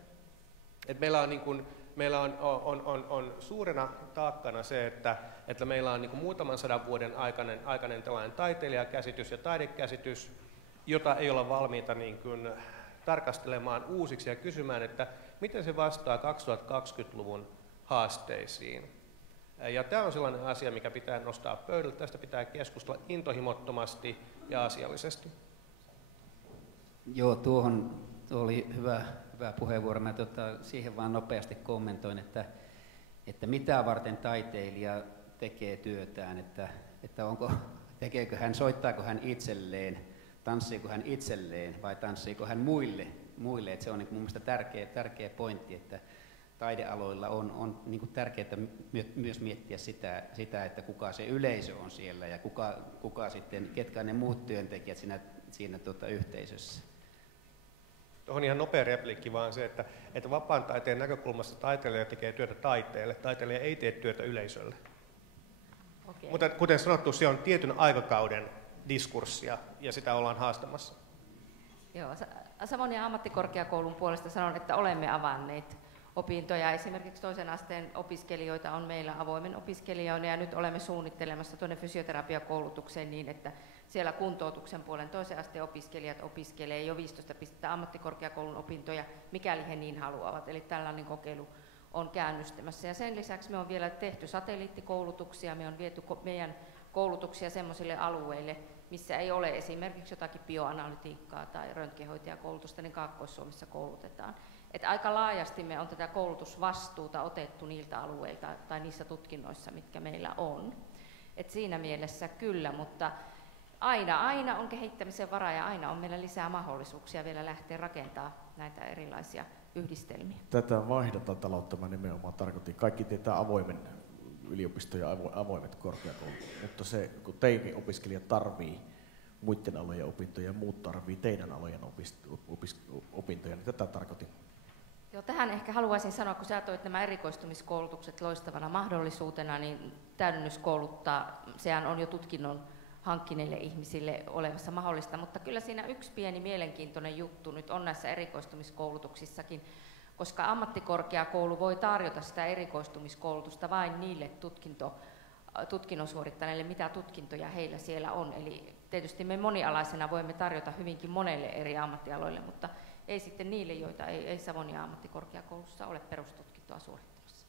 Meillä on suurena taakkana se, että meillä on muutaman sadan vuoden aikainen tällainen taiteilijakäsitys ja taidekäsitys, jota ei olla valmiita tarkastelemaan uusiksi ja kysymään, että miten se vastaa 2020-luvun haasteisiin. Ja tämä on sellainen asia, mikä pitää nostaa pöydälle. Tästä pitää keskustella intohimottomasti ja asiallisesti. Joo, tuo oli hyvä puheenvuoro. Mä siihen vaan nopeasti kommentoin, että mitä varten taiteilija tekee työtään, että tekeekö hän, soittaako hän itselleen, tanssiiko hän itselleen vai tanssiiko hän muille. Että se on niin mun mielestä tärkeä pointti, että taidealoilla on niin kuin tärkeää myös miettiä sitä, että kuka se yleisö on siellä ja kuka sitten, ketkä ne muut työntekijät siinä yhteisössä. Tuohon ihan nopea repliikki vaan se, että vapaan taiteen näkökulmasta taiteilija tekee työtä taiteelle, taiteilija ei tee työtä yleisölle. Okay. Mutta kuten sanottu, se on tietyn aikakauden diskurssia ja sitä ollaan haastamassa. Joo, Savonian ammattikorkeakoulun puolesta sanon, että olemme avanneet opintoja. Esimerkiksi toisen asteen opiskelijoita on meillä avoimen opiskelijoina ja nyt olemme suunnittelemassa tuonne fysioterapiakoulutukseen niin, että siellä kuntoutuksen puolen toisen asteen opiskelijat opiskelee jo 15 pistettä ammattikorkeakoulun opintoja, mikäli he niin haluavat. Eli tällainen kokeilu on käynnistymässä. Ja sen lisäksi me on vielä tehty satelliittikoulutuksia, me on viety meidän koulutuksia sellaisille alueille, missä ei ole esimerkiksi jotakin bioanalytiikkaa tai röntgenhoitajakoulutusta, niin Kaakkois-Suomessa koulutetaan. Että aika laajasti me on tätä koulutusvastuuta otettu niiltä alueilta tai niissä tutkinnoissa, mitkä meillä on. Et siinä mielessä kyllä, mutta aina on kehittämisen varaa ja aina on meillä lisää mahdollisuuksia vielä lähteä rakentamaan näitä erilaisia yhdistelmiä. Tätä vaihdantataloutta mä nimenomaan tarkoitin. Kaikki tietää avoimen yliopisto ja avoimet korkeakoulut, mutta se, kun teidän opiskelijat tarvii muiden alojen opintoja ja muut tarvii teidän alojen opintoja, niin tätä tarkoitin. Joo, tähän ehkä haluaisin sanoa, kun sä toit nämä erikoistumiskoulutukset loistavana mahdollisuutena, niin täydennyskouluttaa, sehän on jo tutkinnon hankkineille ihmisille olevassa mahdollista, mutta kyllä siinä yksi pieni mielenkiintoinen juttu nyt on näissä erikoistumiskoulutuksissakin, koska ammattikorkeakoulu voi tarjota sitä erikoistumiskoulutusta vain niille tutkinnon suorittaneille, mitä tutkintoja heillä siellä on. Eli tietysti me monialaisena voimme tarjota hyvinkin monelle eri ammattialoille, mutta ei sitten niille, joita ei Savonian ammattikorkeakoulussa ole perustutkintoa suorittamassa.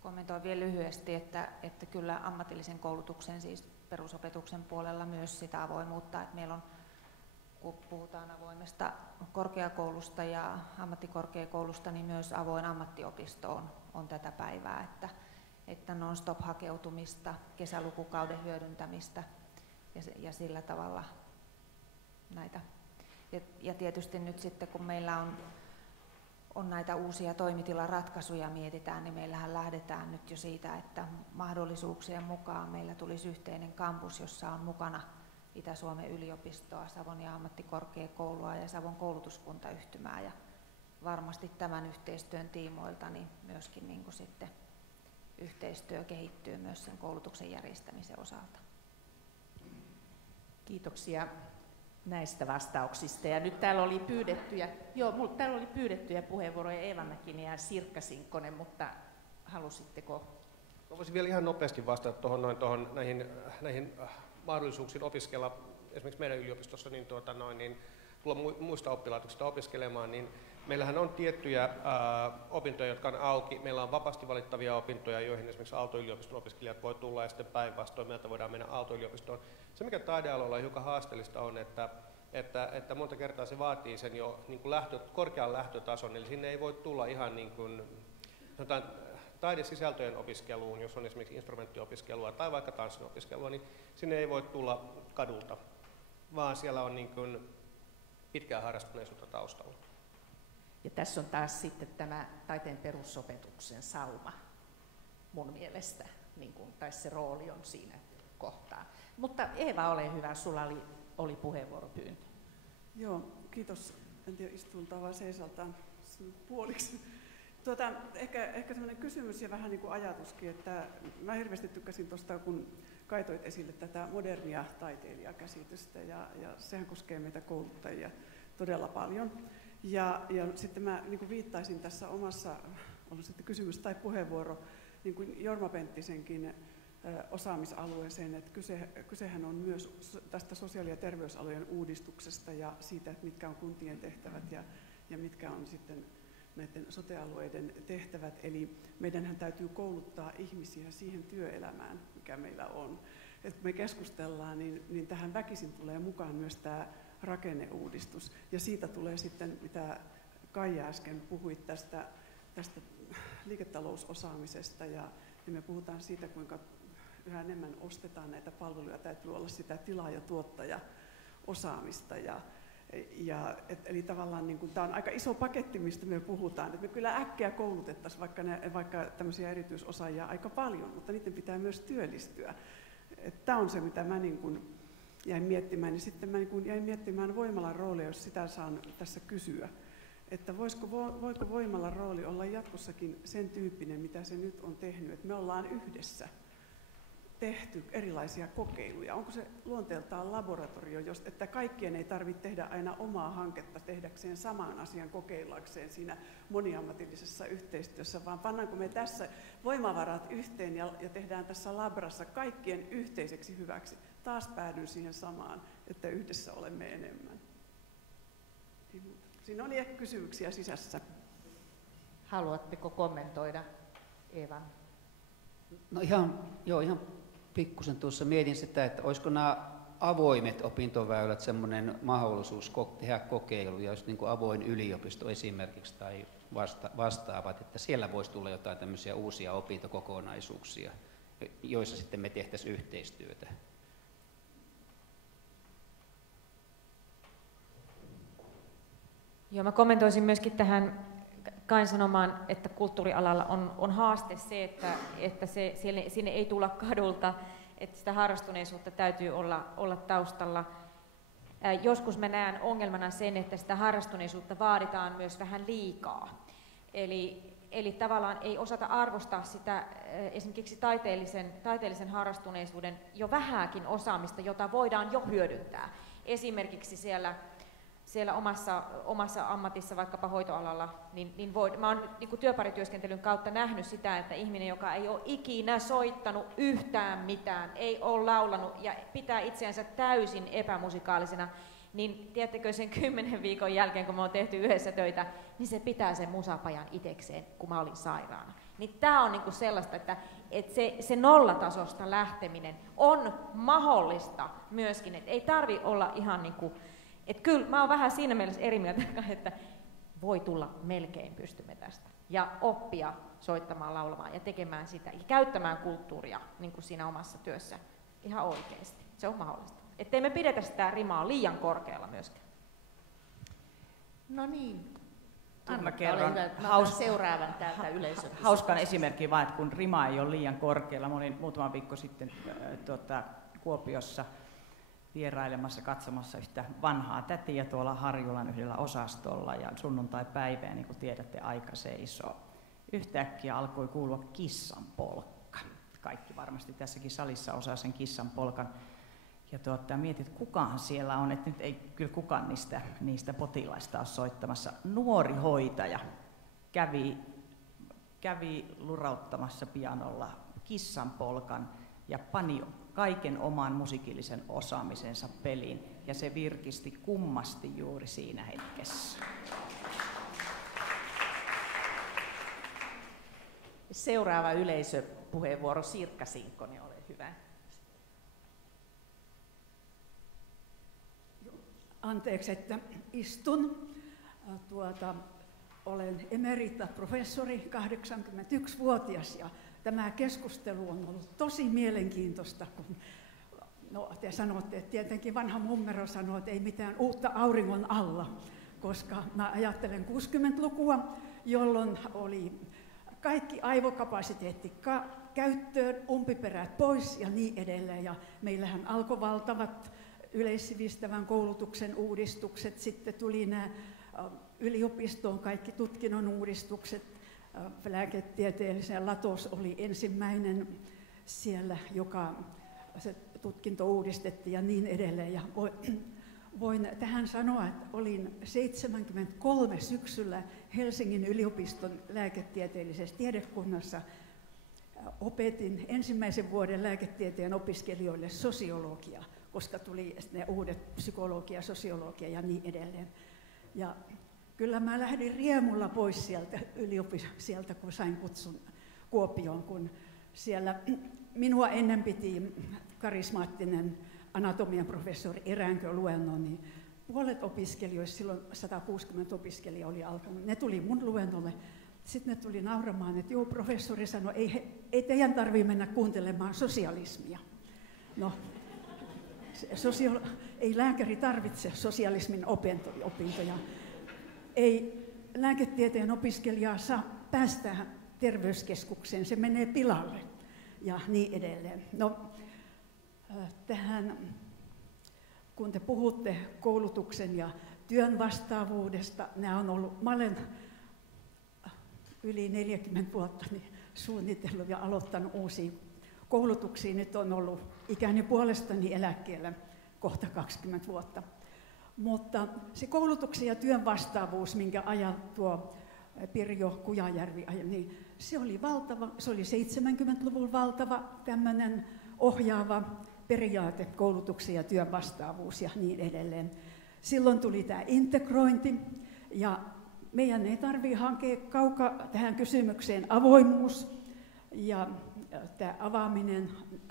Kommentoin vielä lyhyesti, että kyllä ammatillisen koulutuksen, siis perusopetuksen puolella myös sitä avoimuutta, että meillä on, kun puhutaan avoimesta korkeakoulusta ja ammattikorkeakoulusta, niin myös avoin ammattiopisto on tätä päivää, että non-stop hakeutumista, kesälukukauden hyödyntämistä ja sillä tavalla näitä. Ja tietysti nyt sitten, kun meillä on näitä uusia toimitilaratkaisuja mietitään, niin meillähän lähdetään nyt jo siitä, että mahdollisuuksien mukaan meillä tulisi yhteinen kampus, jossa on mukana Itä-Suomen yliopistoa, Savonian ammattikorkeakoulua ja Savon koulutuskuntayhtymää. Ja varmasti tämän yhteistyön tiimoilta niin myöskin niin kuin sitten yhteistyö kehittyy myös sen koulutuksen järjestämisen osalta. Kiitoksia näistä vastauksista. Ja nyt täällä oli pyydettyjä puheenvuoroja Eeva Mäkinen ja Sirkka Sinkkonen, mutta halusitteko? Voisin vielä ihan nopeasti vastata näihin mahdollisuuksiin opiskella esimerkiksi meidän yliopistossa niin tulla muista oppilaitoksista opiskelemaan, niin meillähän on tiettyjä opintoja, jotka on auki. Meillä on vapaasti valittavia opintoja, joihin esimerkiksi Aalto-yliopiston opiskelijat voi tulla ja sitten päinvastoin meiltä voidaan mennä Aalto-yliopistoon. Se, mikä taidealoilla on hiukan haasteellista, on, että monta kertaa se vaatii sen jo niin kuin korkean lähtötason, eli sinne ei voi tulla ihan niin kuin, sanotaan, taidesisältöjen opiskeluun, jos on esimerkiksi instrumenttiopiskelua tai vaikka tanssin opiskelua, niin sinne ei voi tulla kadulta, vaan siellä on niin kuin pitkään harrastuneisuutta taustalla. Ja tässä on taas sitten tämä taiteen perusopetuksen sauma mun mielestä, niin kuin, tai se rooli on siinä kohtaa. Mutta Eeva, ole hyvä, sulla oli puheenvuoropyyntö. Joo, kiitos. En tiedä, istuultaan vai seisaltaan puoliksi. Ehkä sellainen kysymys ja vähän niin kuin ajatuskin, että mä hirveästi tykkäsin tuosta, kun Kai toit esille tätä modernia taiteilijakäsitystä, ja sehän koskee meitä kouluttajia todella paljon. Ja sitten mä niin kuin viittaisin tässä omassa, on sitten kysymys tai puheenvuoro, niin kuin Jorma Penttisenkin osaamisalueeseen, että kysehän on myös tästä sosiaali- ja terveysalojen uudistuksesta ja siitä, että mitkä on kuntien tehtävät ja mitkä on sitten näiden sote-alueiden tehtävät. Eli meidänhän täytyy kouluttaa ihmisiä siihen työelämään, mikä meillä on. Et kun me keskustellaan, niin tähän väkisin tulee mukaan myös tämä rakenneuudistus. Ja siitä tulee sitten, mitä Kaija äsken puhuit tästä liiketalousosaamisesta ja me puhutaan siitä, kuinka yhä enemmän ostetaan näitä palveluja, täytyy olla sitä tilaaja-tuottaja-osaamista. Eli tavallaan niin kuin, tämä on aika iso paketti, mistä me puhutaan. Että me kyllä äkkiä koulutettaisiin vaikka tämmöisiä erityisosaajia aika paljon, mutta niiden pitää myös työllistyä. Tämä on se, mitä mä niin kuin jäin miettimään. Ja sitten mä niin kuin jäin miettimään Voimalan roolia, jos sitä saan tässä kysyä. Että voiko Voimalan rooli olla jatkossakin sen tyyppinen, mitä se nyt on tehnyt, että me ollaan yhdessä tehty erilaisia kokeiluja. Onko se luonteeltaan laboratorio, että kaikkien ei tarvitse tehdä aina omaa hanketta tehdäkseen saman asian kokeillakseen siinä moniammatillisessa yhteistyössä, vaan pannaanko me tässä voimavarat yhteen ja tehdään tässä labrassa kaikkien yhteiseksi hyväksi. Taas päädyn siihen samaan, että yhdessä olemme enemmän. Siinä on ehkä kysymyksiä sisässä. Haluatteko kommentoida, Eeva? No ihan pikkusen tuossa mietin sitä, että olisiko nämä avoimet opintoväylät semmoinen mahdollisuus tehdä kokeiluja, jos niin kuin avoin yliopisto esimerkiksi tai vastaavat, että siellä voisi tulla jotain tämmöisiä uusia opintokokonaisuuksia, joissa sitten me tehtäisiin yhteistyötä. Joo, mä kommentoisin myöskin tähän Kain sanomaan, että kulttuurialalla on haaste se, että sinne ei tulla kadulta, että sitä harrastuneisuutta täytyy olla taustalla. Joskus mä näen ongelmana sen, että sitä harrastuneisuutta vaaditaan myös vähän liikaa. Eli tavallaan ei osata arvostaa sitä esimerkiksi taiteellisen harrastuneisuuden jo vähääkin osaamista, jota voidaan jo hyödyntää. Esimerkiksi siellä omassa ammatissa, vaikkapa hoitoalalla, mä oon niin työparityöskentelyn kautta nähnyt sitä, että ihminen, joka ei ole ikinä soittanut yhtään mitään, ei ole laulanut ja pitää itseänsä täysin epämusikaalisena, niin tiedättekö sen 10 viikon jälkeen, kun me on tehty yhdessä töitä, niin se pitää sen musapajan itekseen, kun mä olin sairaana. Niin tää on niinku sellaista, että se nollatasosta lähteminen on mahdollista myöskin, että ei tarvi olla ihan niinku. Että kyllä, mä oon vähän siinä mielessä eri mieltä, että voi tulla melkein pystymme tästä. Ja oppia soittamaan, laulamaan ja tekemään sitä ja käyttämään kulttuuria niin kuin siinä omassa työssä ihan oikeasti. Se on mahdollista. Ettei me pidetä sitä rimaa liian korkealla myöskään. No niin. Mä kerron seuraavan täältä yleisön. Hauskan esimerkin vaan, että kun rima ei ole liian korkealla. Mä olin muutama viikko sitten Kuopiossa vierailemassa, katsomassa yhtä vanhaa tätiä tuolla Harjulan yhdellä osastolla ja sunnuntai-päivää, niin kuin tiedätte, aika seisoo. Yhtäkkiä alkoi kuulua kissan polkka. Kaikki varmasti tässäkin salissa osaa sen kissan polkan. Ja mietit, että kukaan siellä on, että nyt ei kyllä kukaan niistä potilaista ole soittamassa. Nuori hoitaja kävi lurauttamassa pianolla kissan polkan ja pani kaiken oman musiikillisen osaamisensa peliin, ja se virkisti kummasti juuri siinä hetkessä. Seuraava yleisöpuheenvuoro, Sirkka Sinkkonen, ole hyvä. Anteeksi, että istun. Olen emerita-professori, 81-vuotias, ja tämä keskustelu on ollut tosi mielenkiintoista, kun te sanotte, että tietenkin vanha mummero sanoo, että ei mitään uutta auringon alla, koska mä ajattelen 60-lukua, jolloin oli kaikki aivokapasiteetti käyttöön, umpiperät pois ja niin edelleen, ja meillähän alkoi valtavat yleissivistävän koulutuksen uudistukset, sitten tuli nämä yliopistoon kaikki tutkinnon uudistukset, lääketieteellisen Latos oli ensimmäinen siellä, joka se tutkinto uudistettiin ja niin edelleen. Ja voin tähän sanoa, että olin 73 syksyllä Helsingin yliopiston lääketieteellisessä tiedekunnassa. Opetin ensimmäisen vuoden lääketieteen opiskelijoille sosiologia, koska tuli ne uudet psykologia, sosiologia ja niin edelleen. Ja kyllä mä lähdin riemulla pois sieltä, kun sain kutsun Kuopioon, kun siellä minua ennen piti karismaattinen anatomian professori Eränkö luennon, niin puolet opiskelijoista, silloin 160 opiskelijaa oli alkanut, ne tuli mun luennolle Sitten ne tuli nauramaan, että joo, professori sanoi, ei teidän tarvitse mennä kuuntelemaan sosialismia. No, ei lääkäri tarvitse sosialismin opintoja. Ei lääketieteen opiskelijaa saa päästä terveyskeskukseen, se menee pilalle ja niin edelleen. No, tähän, kun te puhutte koulutuksen ja työn vastaavuudesta, mä olen yli 40 vuotta niin suunnitellut ja aloittanut uusia koulutuksia. Nyt on ollut ikäni puolestani eläkkeellä kohta 20 vuotta. Mutta se koulutuksen ja työn vastaavuus, minkä ajan tuo Pirjo Kujajärvi, niin se oli valtava, se oli 70-luvun valtava tämmöinen ohjaava periaate, koulutuksen ja työn vastaavuus ja niin edelleen. Silloin tuli tämä integrointi ja meidän ei tarvitse hakea tähän kysymykseen avoimuus ja tämä avaaminen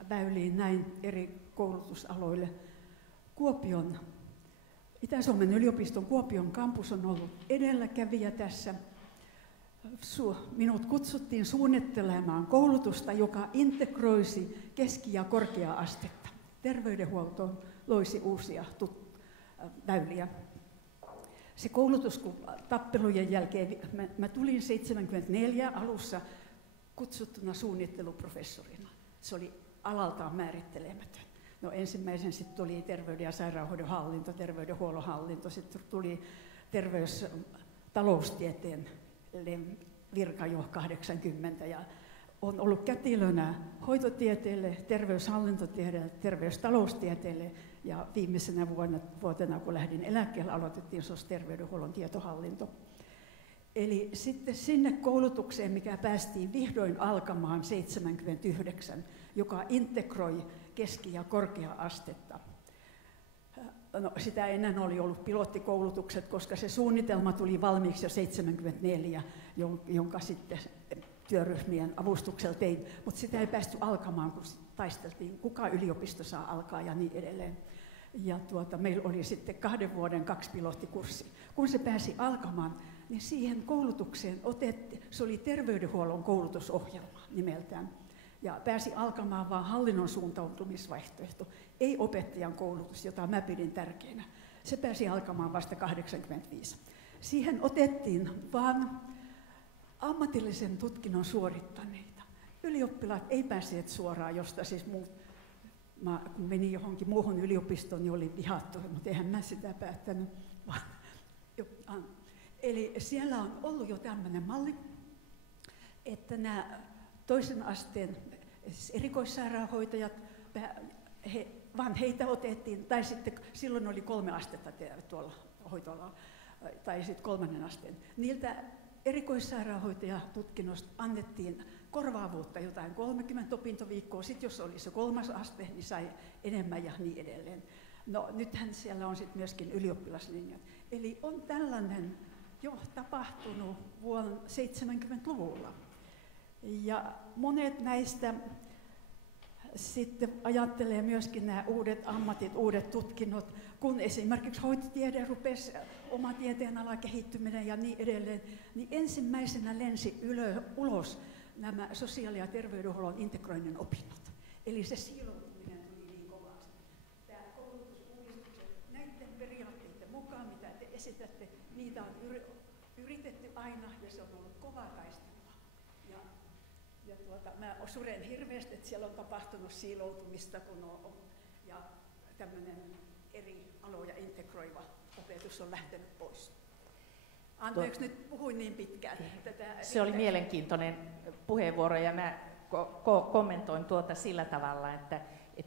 väyliin näin eri koulutusaloille. Itä-Suomen yliopiston Kuopion kampus on ollut edelläkävijä tässä. Minut kutsuttiin suunnittelemaan koulutusta, joka integroisi keski- ja korkea-astetta. Terveydenhuolto loisi uusia väyliä. Se koulutus, kun tappelujen jälkeen, mä tulin 74 alussa kutsuttuna suunnitteluprofessorina. Se oli alaltaan määrittelemätön. No ensimmäisen sitten tuli terveyden ja sairaanhoidon hallinto, terveydenhuollon hallinto, sitten tuli terveystaloustieteen virka jo 80 ja on ollut kätilönä hoitotieteelle, terveyshallintotieteelle, terveystaloustieteelle ja viimeisenä vuotena, kun lähdin eläkkeelle, aloitettiin terveydenhuollon tietohallinto. Eli sitten sinne koulutukseen, mikä päästiin vihdoin alkamaan 79, joka integroi keski- ja korkea-astetta. No, sitä ennen oli ollut pilottikoulutukset, koska se suunnitelma tuli valmiiksi jo 74, jonka sitten työryhmien avustuksella tein, mutta sitä ei päästy alkamaan, kun taisteltiin, kuka yliopisto saa alkaa ja niin edelleen. Ja meillä oli sitten 2 vuoden 2 pilottikurssia. Kun se pääsi alkamaan, niin siihen koulutukseen se oli terveydenhuollon koulutusohjelma nimeltään. Ja pääsi alkamaan vaan hallinnon suuntautumisvaihtoehto, ei opettajan koulutus, jota mä pidin tärkeänä. Se pääsi alkamaan vasta 85. Siihen otettiin vaan ammatillisen tutkinnon suorittaneita. Ylioppilaat ei päässeet suoraan, josta siis kun menin johonkin muuhun yliopistoon, niin oli vihattu, mutta eihän mä sitä päättänyt. Eli siellä on ollut jo tämmöinen malli, että nämä toisen asteen erikoissairaanhoitajat, vaan heitä otettiin, tai sitten silloin oli 3 astetta tuolla hoitoalalla, tai sitten 3. asteen. Niiltä erikoissairaanhoitajatutkinnosta annettiin korvaavuutta jotain 30 opintoviikkoa, sitten jos oli se 3. aste, niin sai enemmän ja niin edelleen. No nythän siellä on sitten myöskin ylioppilaslinjat. Eli on tällainen jo tapahtunut vuonna 70-luvulla. Ja monet näistä sitten ajattelee myöskin nämä uudet ammatit, uudet tutkinnot, kun esimerkiksi hoitotiede rupesi oma tieteenalan kehittyminen ja niin edelleen, niin ensimmäisenä lensi ulos nämä sosiaali- ja terveydenhuollon integroinnin opinnot. Eli se siiloutuminen tuli niin kovasti. Tämä koulutusuudistukset näiden periaatteiden mukaan, mitä te esitätte, niitä on yritetty aina ja se on ollut kova taistelua. Mä suren hirveästi, että siellä on tapahtunut siiloutumista, kun ja tämmöinen eri aloja integroiva opetus on lähtenyt pois. Anteeksi, nyt puhuin niin pitkään. Se oli mielenkiintoinen puheenvuoro ja mä kommentoin sillä tavalla, että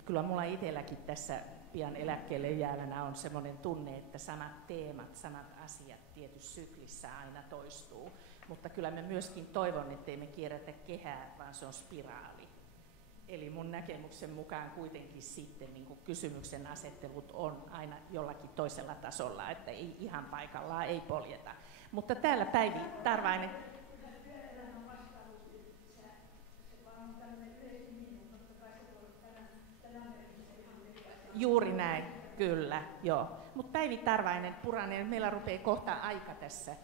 kyllä mulla itselläkin tässä pian eläkkeelle jäävänä on semmoinen tunne, että samat teemat, samat asiat tietyssä syklissä aina toistuu. Mutta kyllä mä myöskin toivon, ettei me kierrätä kehää, vaan se on spiraali. Eli mun näkemyksen mukaan kuitenkin sitten niin kuin kysymyksen asettelut on aina jollakin toisella tasolla, että ei ihan paikallaan, ei poljeta. Mutta täällä Päivi Tarvainen. Juuri näin, kyllä, joo. Mutta Päivi Tarvainen, Puranen, meillä rupeaa kohta aika tässä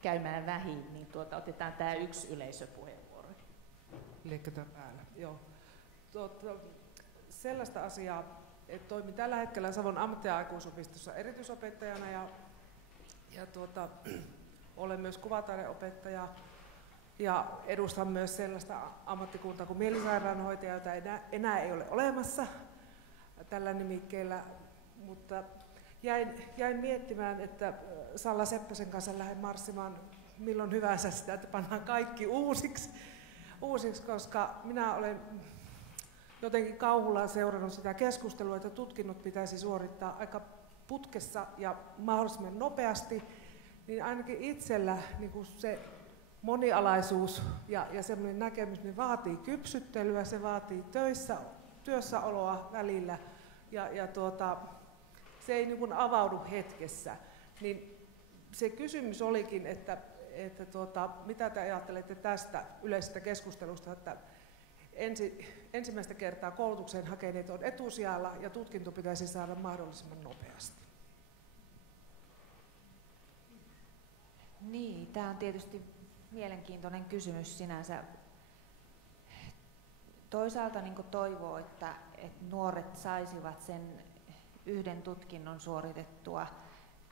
käymään vähin, niin otetaan tämä yksi yleisöpuheenvuoro. Liekkötä päällä, joo. Sellaista asiaa, että toimin tällä hetkellä Savon ammatti- ja aikuisopistossa erityisopettajana ja olen myös kuvataideopettaja ja edustan myös sellaista ammattikuntaa kuin mielisairaanhoitaja, jota enää ei ole olemassa tällä nimikkeellä, mutta jäin miettimään, että Salla Seppäsen kanssa lähden marssimaan milloin hyvänsä sitä, että pannaan kaikki uusiksi, koska minä olen jotenkin kauhulla seurannut sitä keskustelua, että tutkinnot pitäisi suorittaa aika putkessa ja mahdollisimman nopeasti, niin ainakin itsellä niin kuin se monialaisuus ja semmoinen näkemys niin vaatii kypsyttelyä, se vaatii työssäoloa välillä ja se ei niin kuin avaudu hetkessä. Niin se kysymys olikin, että mitä te ajattelette tästä yleisestä keskustelusta, että ensimmäistä kertaa koulutukseen hakeneet on etusijalla ja tutkinto pitäisi saada mahdollisimman nopeasti. Niin, tämä on tietysti mielenkiintoinen kysymys sinänsä. Toisaalta niin toivoo, että nuoret saisivat sen yhden tutkinnon suoritettua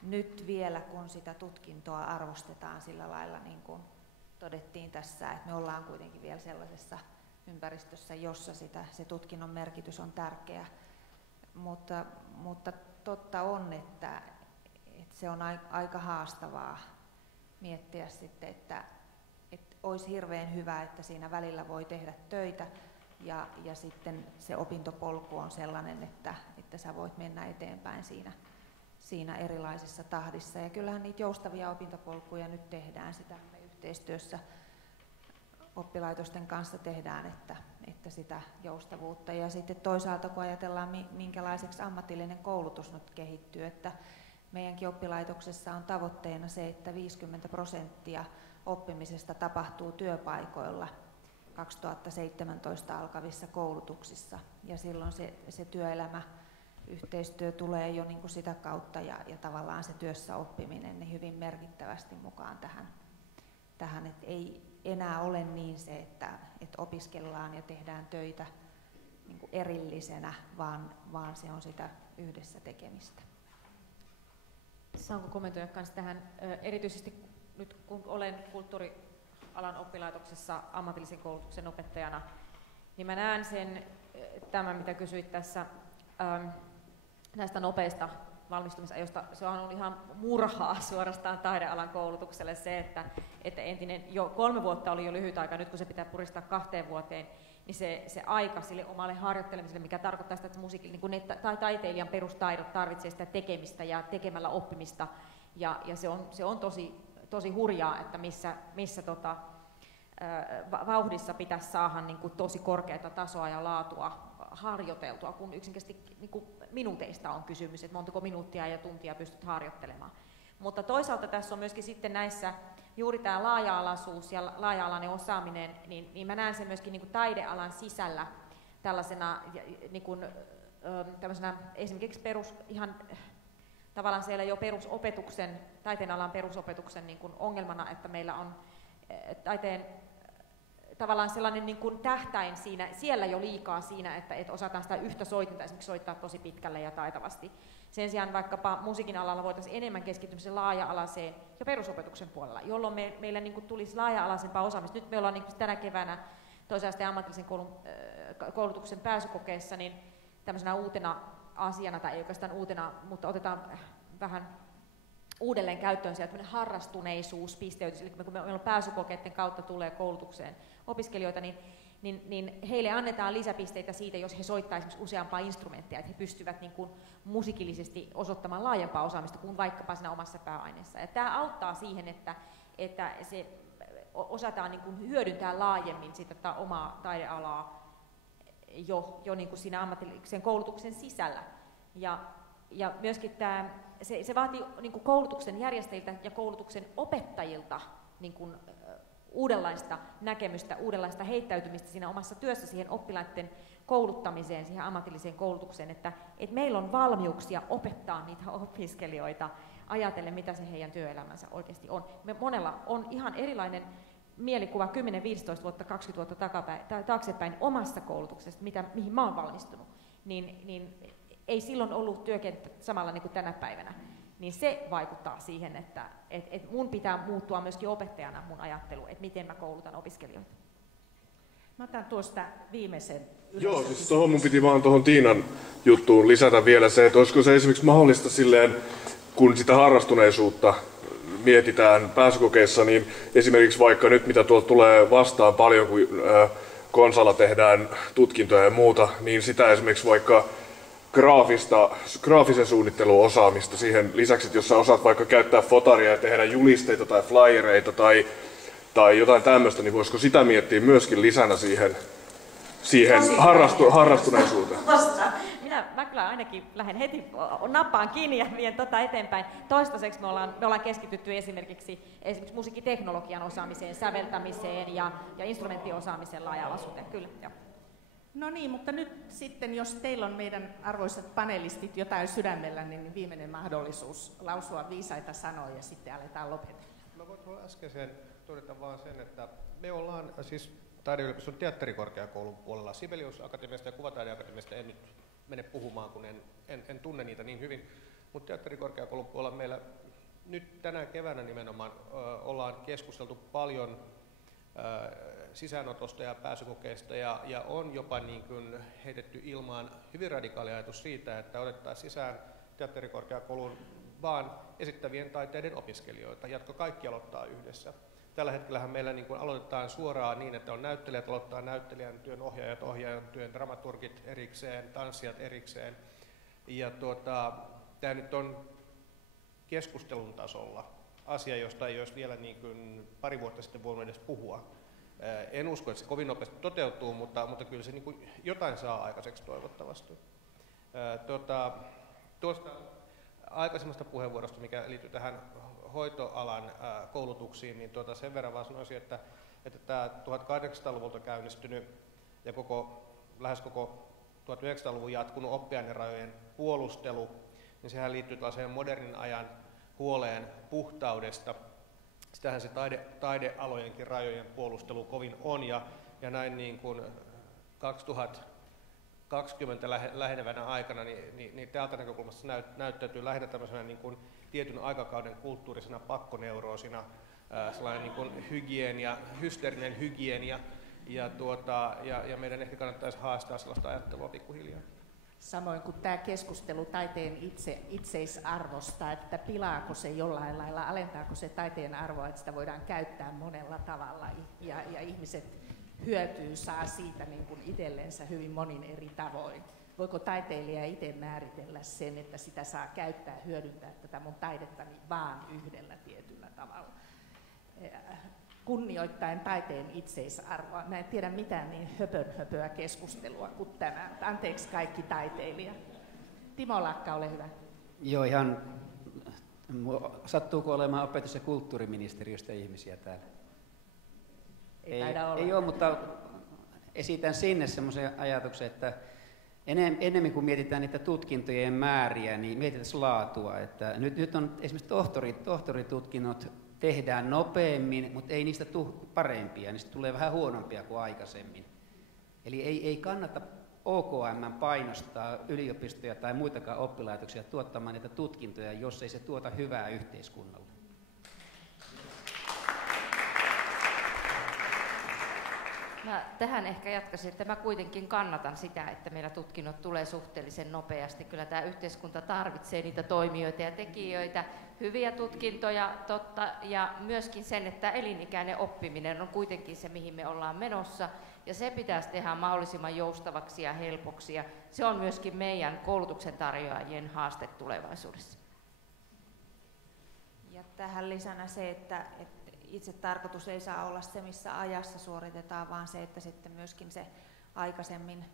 nyt vielä, kun sitä tutkintoa arvostetaan sillä lailla, niin kuin todettiin tässä, että me ollaan kuitenkin vielä sellaisessa ympäristössä, jossa se tutkinnon merkitys on tärkeä. Mutta totta on, että se on aika haastavaa miettiä sitten, että olisi hirveän hyvä, että siinä välillä voi tehdä töitä ja sitten se opintopolku on sellainen, että sä voit mennä eteenpäin siinä erilaisessa tahdissa. Ja kyllähän niitä joustavia opintopolkuja nyt tehdään, sitä me yhteistyössä oppilaitosten kanssa tehdään, että sitä joustavuutta. Ja sitten toisaalta kun ajatellaan, minkälaiseksi ammatillinen koulutus nyt kehittyy, että meidänkin oppilaitoksessa on tavoitteena se, että 50% oppimisesta tapahtuu työpaikoilla 2017 alkavissa koulutuksissa. Ja silloin se työelämäyhteistyö tulee jo niin kuin sitä kautta ja tavallaan se työssä oppiminen niin hyvin merkittävästi mukaan tähän, että ei enää ole niin se, että opiskellaan ja tehdään töitä niin kuin erillisenä, vaan se on sitä yhdessä tekemistä. Saanko kommentoida myös tähän, erityisesti nyt kun olen kulttuurialan oppilaitoksessa ammatillisen koulutuksen opettajana, niin mä näen tämän mitä kysyit tässä näistä nopeista valmistumisajoista. Se on ollut ihan murhaa suorastaan taidealan koulutukselle se, että entinen jo 3 vuotta oli jo lyhyt aika, nyt kun se pitää puristaa 2 vuoteen, niin se aika sille omalle harjoittelemiselle, mikä tarkoittaa sitä, että musiikilla, niin taiteilijan perustaidot tarvitsee sitä tekemistä ja tekemällä oppimista, ja se on tosi hurjaa, että missä vauhdissa pitäisi saada niin kuin tosi korkeata tasoa ja laatua harjoiteltua, kun yksinkertaisesti niin kuin minuuteista on kysymys, että montako minuuttia ja tuntia pystyt harjoittelemaan. Mutta toisaalta tässä on myöskin sitten näissä juuri tämä laaja-alaisuus ja laaja-alainen osaaminen, niin mä näen sen myöskin niin kuin taidealan sisällä tällaisena, niin kuin, tämmöisenä esimerkiksi ihan tavallaan siellä jo perusopetuksen, taiteenalan perusopetuksen niin kuin ongelmana, että meillä on taiteen tavallaan sellainen niin kuin tähtäin siellä jo liikaa siinä, että osataan sitä yhtä soitinta esimerkiksi soittaa tosi pitkälle ja taitavasti. Sen sijaan vaikkapa musiikin alalla voitaisiin enemmän keskittyä laaja-alaiseen ja perusopetuksen puolella, jolloin meillä niin kuin tulisi laaja-alaisempaa osaamista. Nyt me ollaan niin kuin tänä keväänä toisen asteen ammatillisen koulutuksen pääsykokeessa niin tämmöisenä uutena asiana, tai ei oikeastaan uutena, mutta otetaan vähän uudelleen käyttöön sieltä harrastuneisuuspisteytys, eli kun meillä pääsykokeiden kautta tulee koulutukseen opiskelijoita, niin heille annetaan lisäpisteitä siitä, jos he soittavat esimerkiksi useampaa instrumenttia, että he pystyvät niin kuin musiikillisesti osoittamaan laajempaa osaamista kuin vaikkapa siinä omassa pääaineessa. Ja tämä auttaa siihen, että se osataan niin kuin hyödyntää laajemmin sitä omaa taidealaa jo niin kuin siinä ammatillisen koulutuksen sisällä. Ja myöskin se vaatii niin kuin koulutuksen järjestäjiltä ja koulutuksen opettajilta niin kuin uudenlaista näkemystä, uudenlaista heittäytymistä siinä omassa työssä siihen oppilaiden kouluttamiseen, siihen ammatilliseen koulutukseen, että meillä on valmiuksia opettaa niitä opiskelijoita ajatellen, mitä se heidän työelämänsä oikeasti on. Me monella on ihan erilainen mielikuva 10-15 vuotta, 20 vuotta taaksepäin omassa koulutuksesta, mihin mä oon valmistunut, niin ei silloin ollut työkenttä samalla niin kuin tänä päivänä. Niin se vaikuttaa siihen, että mun pitää muuttua myöskin opettajana mun ajattelu, että miten mä koulutan opiskelijoita. Mä otan tuosta viimeisen. Joo, siis tuohon mun piti vaan tuohon Tiinan juttuun lisätä vielä se, että olisiko se esimerkiksi mahdollista silleen, kun sitä harrastuneisuutta mietitään pääsykokeissa, niin esimerkiksi vaikka nyt mitä tuolta tulee vastaan paljon, kun konsalla tehdään tutkintoja ja muuta, niin sitä esimerkiksi vaikka graafisen suunnittelun osaamista siihen lisäksi, että jos sä osaat vaikka käyttää fotaria ja tehdä julisteita tai flyereita tai jotain tämmöistä, niin voisiko sitä miettiä myöskin lisänä siihen harrastuneisuuteen? Mä kyllä ainakin lähden heti nappaan kiinni ja vien eteenpäin. Toistaiseksi me ollaan keskitytty esimerkiksi musiikkiteknologian osaamiseen, säveltämiseen ja instrumenttiosaamisen laaja-alaisuuteen. Kyllä, joo. No niin, mutta nyt sitten, jos teillä on meidän arvoisat panelistit jotain sydämellä, niin viimeinen mahdollisuus lausua viisaita sanoja ja sitten aletaan lopetella. Mä voin tuolla äskeiseen todeta vaan sen, että me ollaan siis Taideyliopiston teatterikorkeakoulun puolella Sibelius Akatemiasta ja Kuvataideakatemiasta en nyt mene puhumaan, kun en tunne niitä niin hyvin, mutta teatterikorkeakoulun puolella meillä nyt tänä keväänä nimenomaan ollaan keskusteltu paljon sisäänotosta ja pääsykokeista ja on jopa niin kuin heitetty ilmaan hyvin radikaali ajatus siitä, että otettaisiin sisään teatterikorkeakouluun vaan esittävien taiteiden opiskelijoita, jotka kaikki aloittaa yhdessä. Tällä hetkellähän meillä niin kuin aloitetaan suoraan niin, että on näyttelijät aloittaa näyttelijän työn, ohjaajan työn, dramaturgit erikseen, tanssijat erikseen. Ja tämä nyt on keskustelun tasolla asia, josta ei olisi vielä niin kuin pari vuotta sitten voinut edes puhua. En usko, että se kovin nopeasti toteutuu, mutta kyllä se niin kuin jotain saa aikaiseksi toivottavasti. Tuosta aikaisemmasta puheenvuorosta, mikä liittyy tähän hoitoalan koulutuksiin, niin sen verran vaan sanoisin, että tämä 1800-luvulta käynnistynyt ja lähes koko 1900-luvun jatkunut oppiainerajojen puolustelu, niin sehän liittyy tällaiseen modernin ajan huoleen puhtaudesta. Sitähän se taidealojenkin rajojen puolustelu kovin on, ja näin niin kuin 2020 lähenevänä aikana, niin täältä näkökulmasta se näyttäytyy lähinnä tämmöisenä niin kuin tietyn aikakauden kulttuurisena pakkoneuroosina, sellainen niin kuin hysteerinen hygienia, ja meidän ehkä kannattaisi haastaa sellaista ajattelua pikkuhiljaa. Samoin kuin tämä keskustelu taiteen itseisarvosta, että pilaako se jollain lailla, alentaako se taiteen arvoa, että sitä voidaan käyttää monella tavalla ja ihmiset saa siitä niin kuin itsellensä hyvin monin eri tavoin. Voiko taiteilija itse määritellä sen, että sitä saa käyttää, hyödyntää tätä mun taidettani vaan yhdellä tietyllä tavalla? Kunnioittaen taiteen itseisarvoa. Mä en tiedä mitään niin höpöä keskustelua kuin tämä. Anteeksi kaikki taiteilijat. Timo Lakka, ole hyvä. Joo, ihan sattuuko olemaan opetus- ja kulttuuriministeriöstä ihmisiä täällä? Ei ole, mutta esitän sinne semmoisen ajatuksen, että enemmän kuin mietitään niitä tutkintojen määriä, niin mietitään laatua. Että nyt on esimerkiksi tohtoritutkinnot tehdään nopeammin, mutta ei niistä tule parempia, niistä tulee vähän huonompia kuin aikaisemmin. Eli ei kannata OKM painostaa yliopistoja tai muitakaan oppilaitoksia tuottamaan niitä tutkintoja, jos ei se tuota hyvää yhteiskunnalle. Mä tähän ehkä jatkaisin, että mä kuitenkin kannatan sitä, että meillä tutkinnot tulee suhteellisen nopeasti. Kyllä tämä yhteiskunta tarvitsee niitä toimijoita ja tekijöitä, hyviä tutkintoja, totta, ja myöskin sen, että elinikäinen oppiminen on kuitenkin se, mihin me ollaan menossa, ja se pitäisi tehdä mahdollisimman joustavaksi ja helpoksi, ja se on myöskin meidän koulutuksen tarjoajien haaste tulevaisuudessa. Ja tähän lisänä se, että itse tarkoitus ei saa olla se, missä ajassa suoritetaan, vaan se, että sitten myöskin se aikaisemmin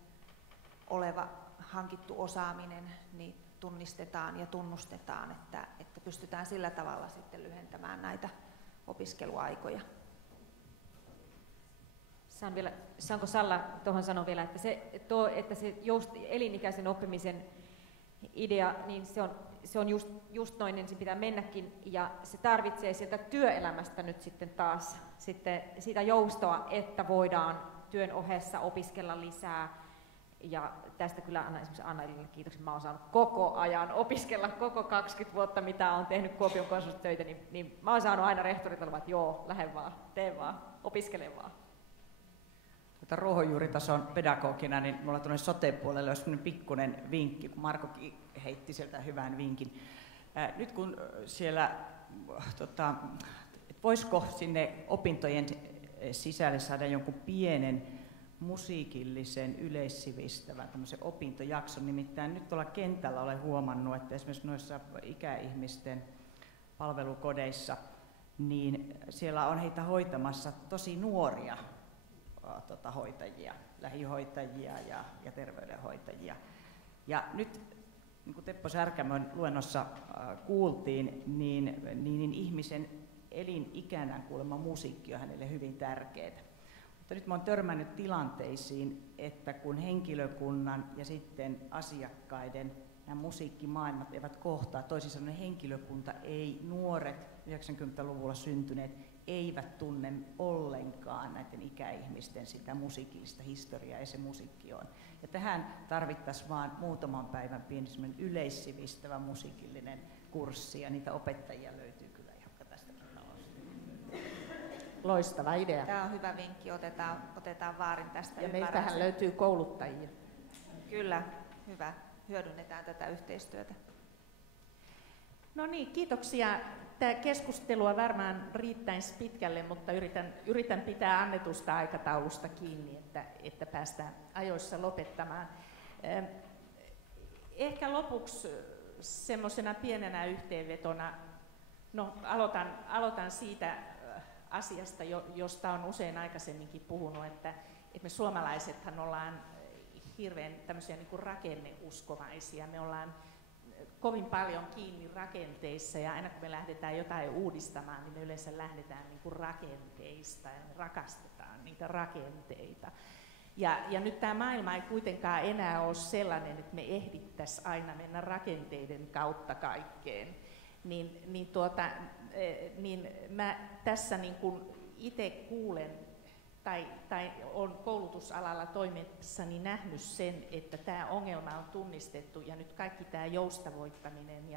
oleva hankittu osaaminen niin tunnistetaan ja tunnustetaan, että pystytään sillä tavalla sitten lyhentämään näitä opiskeluaikoja. saanko Salla tuohon sanoa vielä, että se elinikäisen oppimisen idea, niin se on just noin, niin se pitää mennäkin, ja se tarvitsee sieltä työelämästä nyt sitten taas sitä joustoa, että voidaan työn ohessa opiskella lisää. Ja tästä kyllä annan esimerkiksi Anna-Elille kiitoksia. Mä oon saanut koko ajan opiskella koko 20 vuotta, mitä olen tehnyt Kuopion konsulttitöitä, niin mä oon saanut aina rehtorit olevan, että joo, lähde vaan, tee vaan, opiskele vaan. Ruohonjuuritason pedagogina, niin mulla tuonne sote-puolelle olisi sellainen pikkuinen vinkki, kun Markokin heitti sieltä hyvän vinkin. Nyt kun siellä, voisiko sinne opintojen sisälle saada jonkun pienen musiikillisen yleissivistävän tämmöisen opintojakson, nimittäin nyt tuolla kentällä olen huomannut, että esimerkiksi noissa ikäihmisten palvelukodeissa, niin siellä on heitä hoitamassa tosi nuoria hoitajia, lähihoitajia ja terveydenhoitajia. Ja nyt, niin kuin Teppo Särkämön luennossa kuultiin, niin ihmisen elinikänä kuulemma musiikki on hänelle hyvin tärkeää. Mutta nyt mä oon törmännyt tilanteisiin, että kun henkilökunnan ja sitten asiakkaiden nämä musiikkimaailmat eivät kohtaa, toisin sanoen henkilökunta ei, nuoret 90-luvulla syntyneet, eivät tunne ollenkaan näiden ikäihmisten sitä musiikillista historiaa, ja se musiikki on. Ja tähän tarvittaisiin vaan muutaman päivän pieni yleissivistävä musiikillinen kurssi, ja niitä opettajia löytyy kyllä, jotka tästä talosta. Loistava idea. Tämä on hyvä vinkki, otetaan vaarin tästä. Ja meiltähän löytyy kouluttajia. Kyllä, hyvä. Hyödynnetään tätä yhteistyötä. No niin, kiitoksia. Tämä keskustelua varmaan riittäisi pitkälle, mutta yritän pitää annetusta aikataulusta kiinni, että päästään ajoissa lopettamaan. Ehkä lopuksi semmoisena pienenä yhteenvetona, no aloitan siitä asiasta, josta on usein aikaisemminkin puhunut, että me suomalaisethan ollaan hirveän tämmöisiä niin kuin rakenneuskovaisia. Me ollaan kovin paljon kiinni rakenteissa, ja aina kun me lähdetään jotain uudistamaan, niin me yleensä lähdetään niin kuin rakenteista ja me rakastetaan niitä rakenteita. Ja nyt tämä maailma ei kuitenkaan enää ole sellainen, että me ehdittäisiin aina mennä rakenteiden kautta kaikkeen. Niin mä tässä niin kuin itse kuulen tai olen koulutusalalla toimiessani nähnyt sen, että tämä ongelma on tunnistettu, ja nyt kaikki tämä joustavoittaminen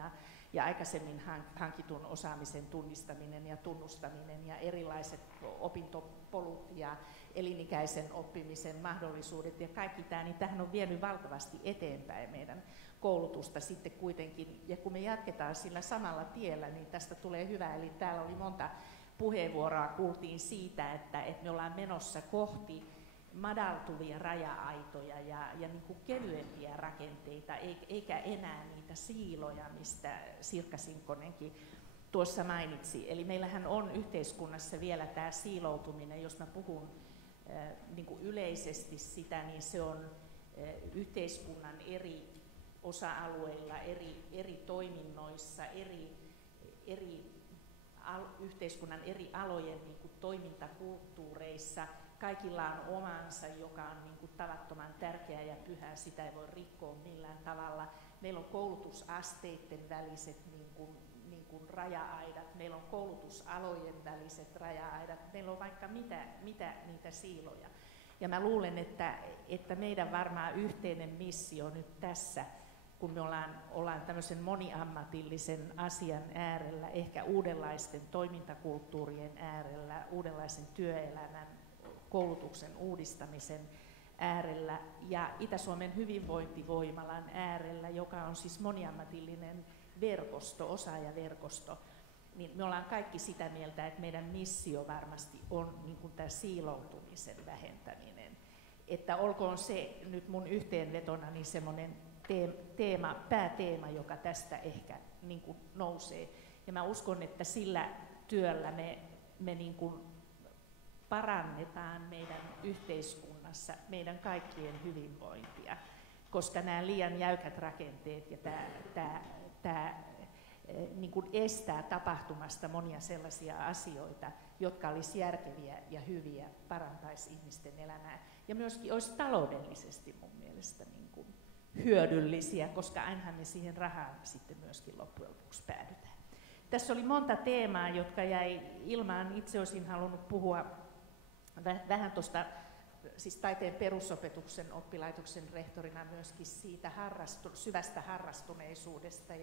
ja aikaisemmin hankitun osaamisen tunnistaminen ja tunnustaminen ja erilaiset opintopolut ja elinikäisen oppimisen mahdollisuudet ja kaikki tämä, niin tämähän on vienyt valtavasti eteenpäin meidän koulutusta sitten kuitenkin, ja kun me jatketaan sillä samalla tiellä, niin tästä tulee hyvä. Eli täällä oli monta puheenvuoroa, kuultiin siitä, että me ollaan menossa kohti madaltuvia raja-aitoja ja niin kuin kevyempiä rakenteita, eikä enää niitä siiloja, mistä Sirkka Sinkkonenkin tuossa mainitsi. Eli meillähän on yhteiskunnassa vielä tämä siiloutuminen, jos mä puhun niin kuin yleisesti sitä, niin se on yhteiskunnan eri osa-alueilla, eri toiminnoissa, yhteiskunnan eri alojen niin kuin toimintakulttuureissa. Kaikilla on omansa, joka on niin kuin tavattoman tärkeä ja pyhä, sitä ei voi rikkoa millään tavalla. Meillä on koulutusasteiden väliset niin kuin raja-aidat, meillä on koulutusalojen väliset raja-aidat, meillä on vaikka mitä niitä siiloja. Ja mä luulen, että meidän varmaan yhteinen missio nyt tässä, kun me ollaan tämmöisen moniammatillisen asian äärellä, ehkä uudenlaisten toimintakulttuurien äärellä, uudenlaisen työelämän, koulutuksen uudistamisen äärellä ja Itä-Suomen hyvinvointivoimalan äärellä, joka on siis moniammatillinen verkosto, osaajaverkosto, niin me ollaan kaikki sitä mieltä, että meidän missio varmasti on niin kuin tämä siiloutumisen vähentäminen. Että olkoon se nyt mun yhteenvetonani semmoinen pääteema, joka tästä ehkä niin kuin nousee. Ja mä uskon, että sillä työllä me niin kuin parannetaan meidän yhteiskunnassa meidän kaikkien hyvinvointia, koska nämä liian jäykät rakenteet ja tämä niin kuin estää tapahtumasta monia sellaisia asioita, jotka olisi järkeviä ja hyviä, parantaisi ihmisten elämää. Ja myöskin olisi taloudellisesti mun mielestä niin kuin hyödyllisiä, koska ainahan me siihen rahaan sitten myöskin loppujen lopuksi päädytään. Tässä oli monta teemaa, jotka jäi ilmaan. Itse olisin halunnut puhua vähän tuosta siis taiteen perusopetuksen oppilaitoksen rehtorina myöskin siitä syvästä harrastuneisuudesta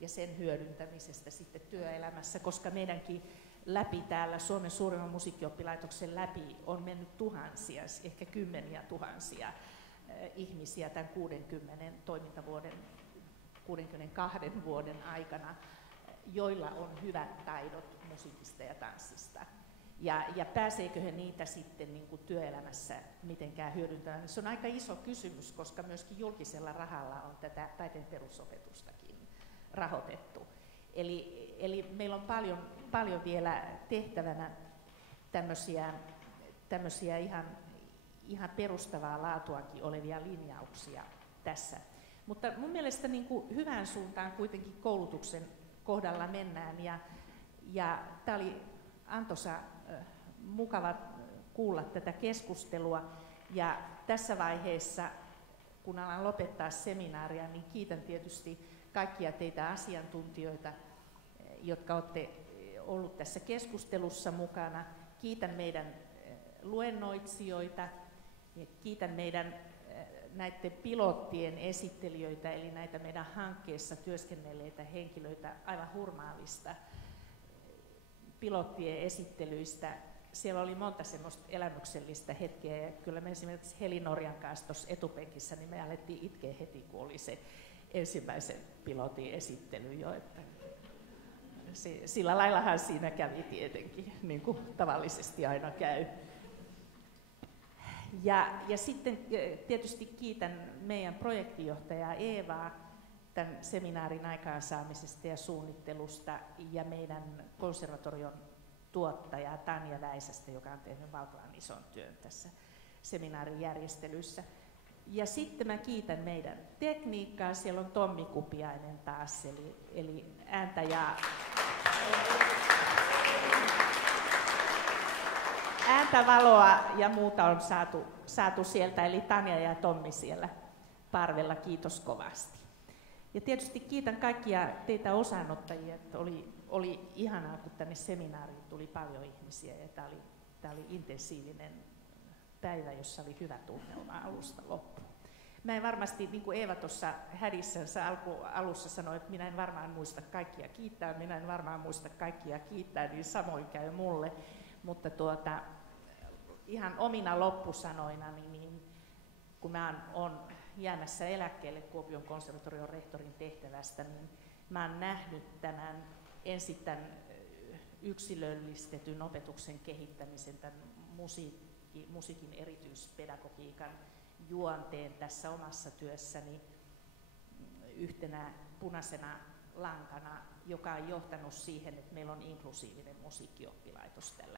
ja sen hyödyntämisestä sitten työelämässä, koska meidänkin läpi täällä Suomen suurimman musiikkioppilaitoksen läpi on mennyt tuhansia, ehkä kymmeniä tuhansia ihmisiä tämän 60 toimintavuoden, 62 vuoden aikana, joilla on hyvät taidot musiikista ja tanssista. Ja pääseekö he niitä sitten niin kuin työelämässä mitenkään hyödyntämään? Se on aika iso kysymys, koska myöskin julkisella rahalla on tätä taiteen perusopetustakin rahoitettu. Eli meillä on paljon vielä tehtävänä tämmöisiä ihan perustavaa laatuakin olevia linjauksia tässä. Mutta mun mielestä niin kuin hyvään suuntaan kuitenkin koulutuksen kohdalla mennään. Ja tämä oli antoisa mukava kuulla tätä keskustelua. Ja tässä vaiheessa, kun alan lopettaa seminaaria, niin kiitän tietysti kaikkia teitä asiantuntijoita, jotka olette ollut tässä keskustelussa mukana. Kiitän meidän luennoitsijoita ja kiitän meidän näiden pilottien esittelijöitä, eli näitä meidän hankkeessa työskennelleitä henkilöitä aivan hurmaavista pilottien esittelyistä. Siellä oli monta semmoista elämyksellistä hetkeä, ja kyllä me esimerkiksi Heli Norjan kanssa tuossa etupenkissä, niin me alettiin itkeä heti, kun oli se ensimmäisen pilotin esittely jo, että sillä laillahan siinä kävi tietenkin, niin kuin tavallisesti aina käy. Ja sitten tietysti kiitän meidän projektijohtajaa Eevaa tämän seminaarin aikaansaamisesta ja suunnittelusta ja meidän konservatorion tuottajaa Tanja Väisästä, joka on tehnyt valtavan ison työn tässä seminaarin järjestelyissä. Ja sitten mä kiitän meidän tekniikkaa, siellä on Tommi Kupiainen taas, eli ääntä ja ääntä, valoa ja muuta on saatu sieltä, eli Tanja ja Tommi siellä parvella, kiitos kovasti. Ja tietysti kiitän kaikkia teitä osanottajia, että oli ihanaa, kun tänne seminaariin tuli paljon ihmisiä, ja tämä oli intensiivinen päivä, jossa oli hyvä tunnelma alusta loppuun. Mä en varmasti, niin kuin Eeva tuossa hädissänsä alussa sanoi, että minä en varmaan muista kaikkia kiittää, niin samoin käy mulle. Mutta ihan omina loppusanoina, niin kun mä oon jäämässä eläkkeelle Kuopion konservatorion rehtorin tehtävästä, niin mä oon nähnyt tämän yksilöllistetyn opetuksen kehittämisen, tämän musiikin erityispedagogiikan juonteen tässä omassa työssäni yhtenä punaisena lankana, joka on johtanut siihen, että meillä on inklusiivinen musiikkioppilaitos tällä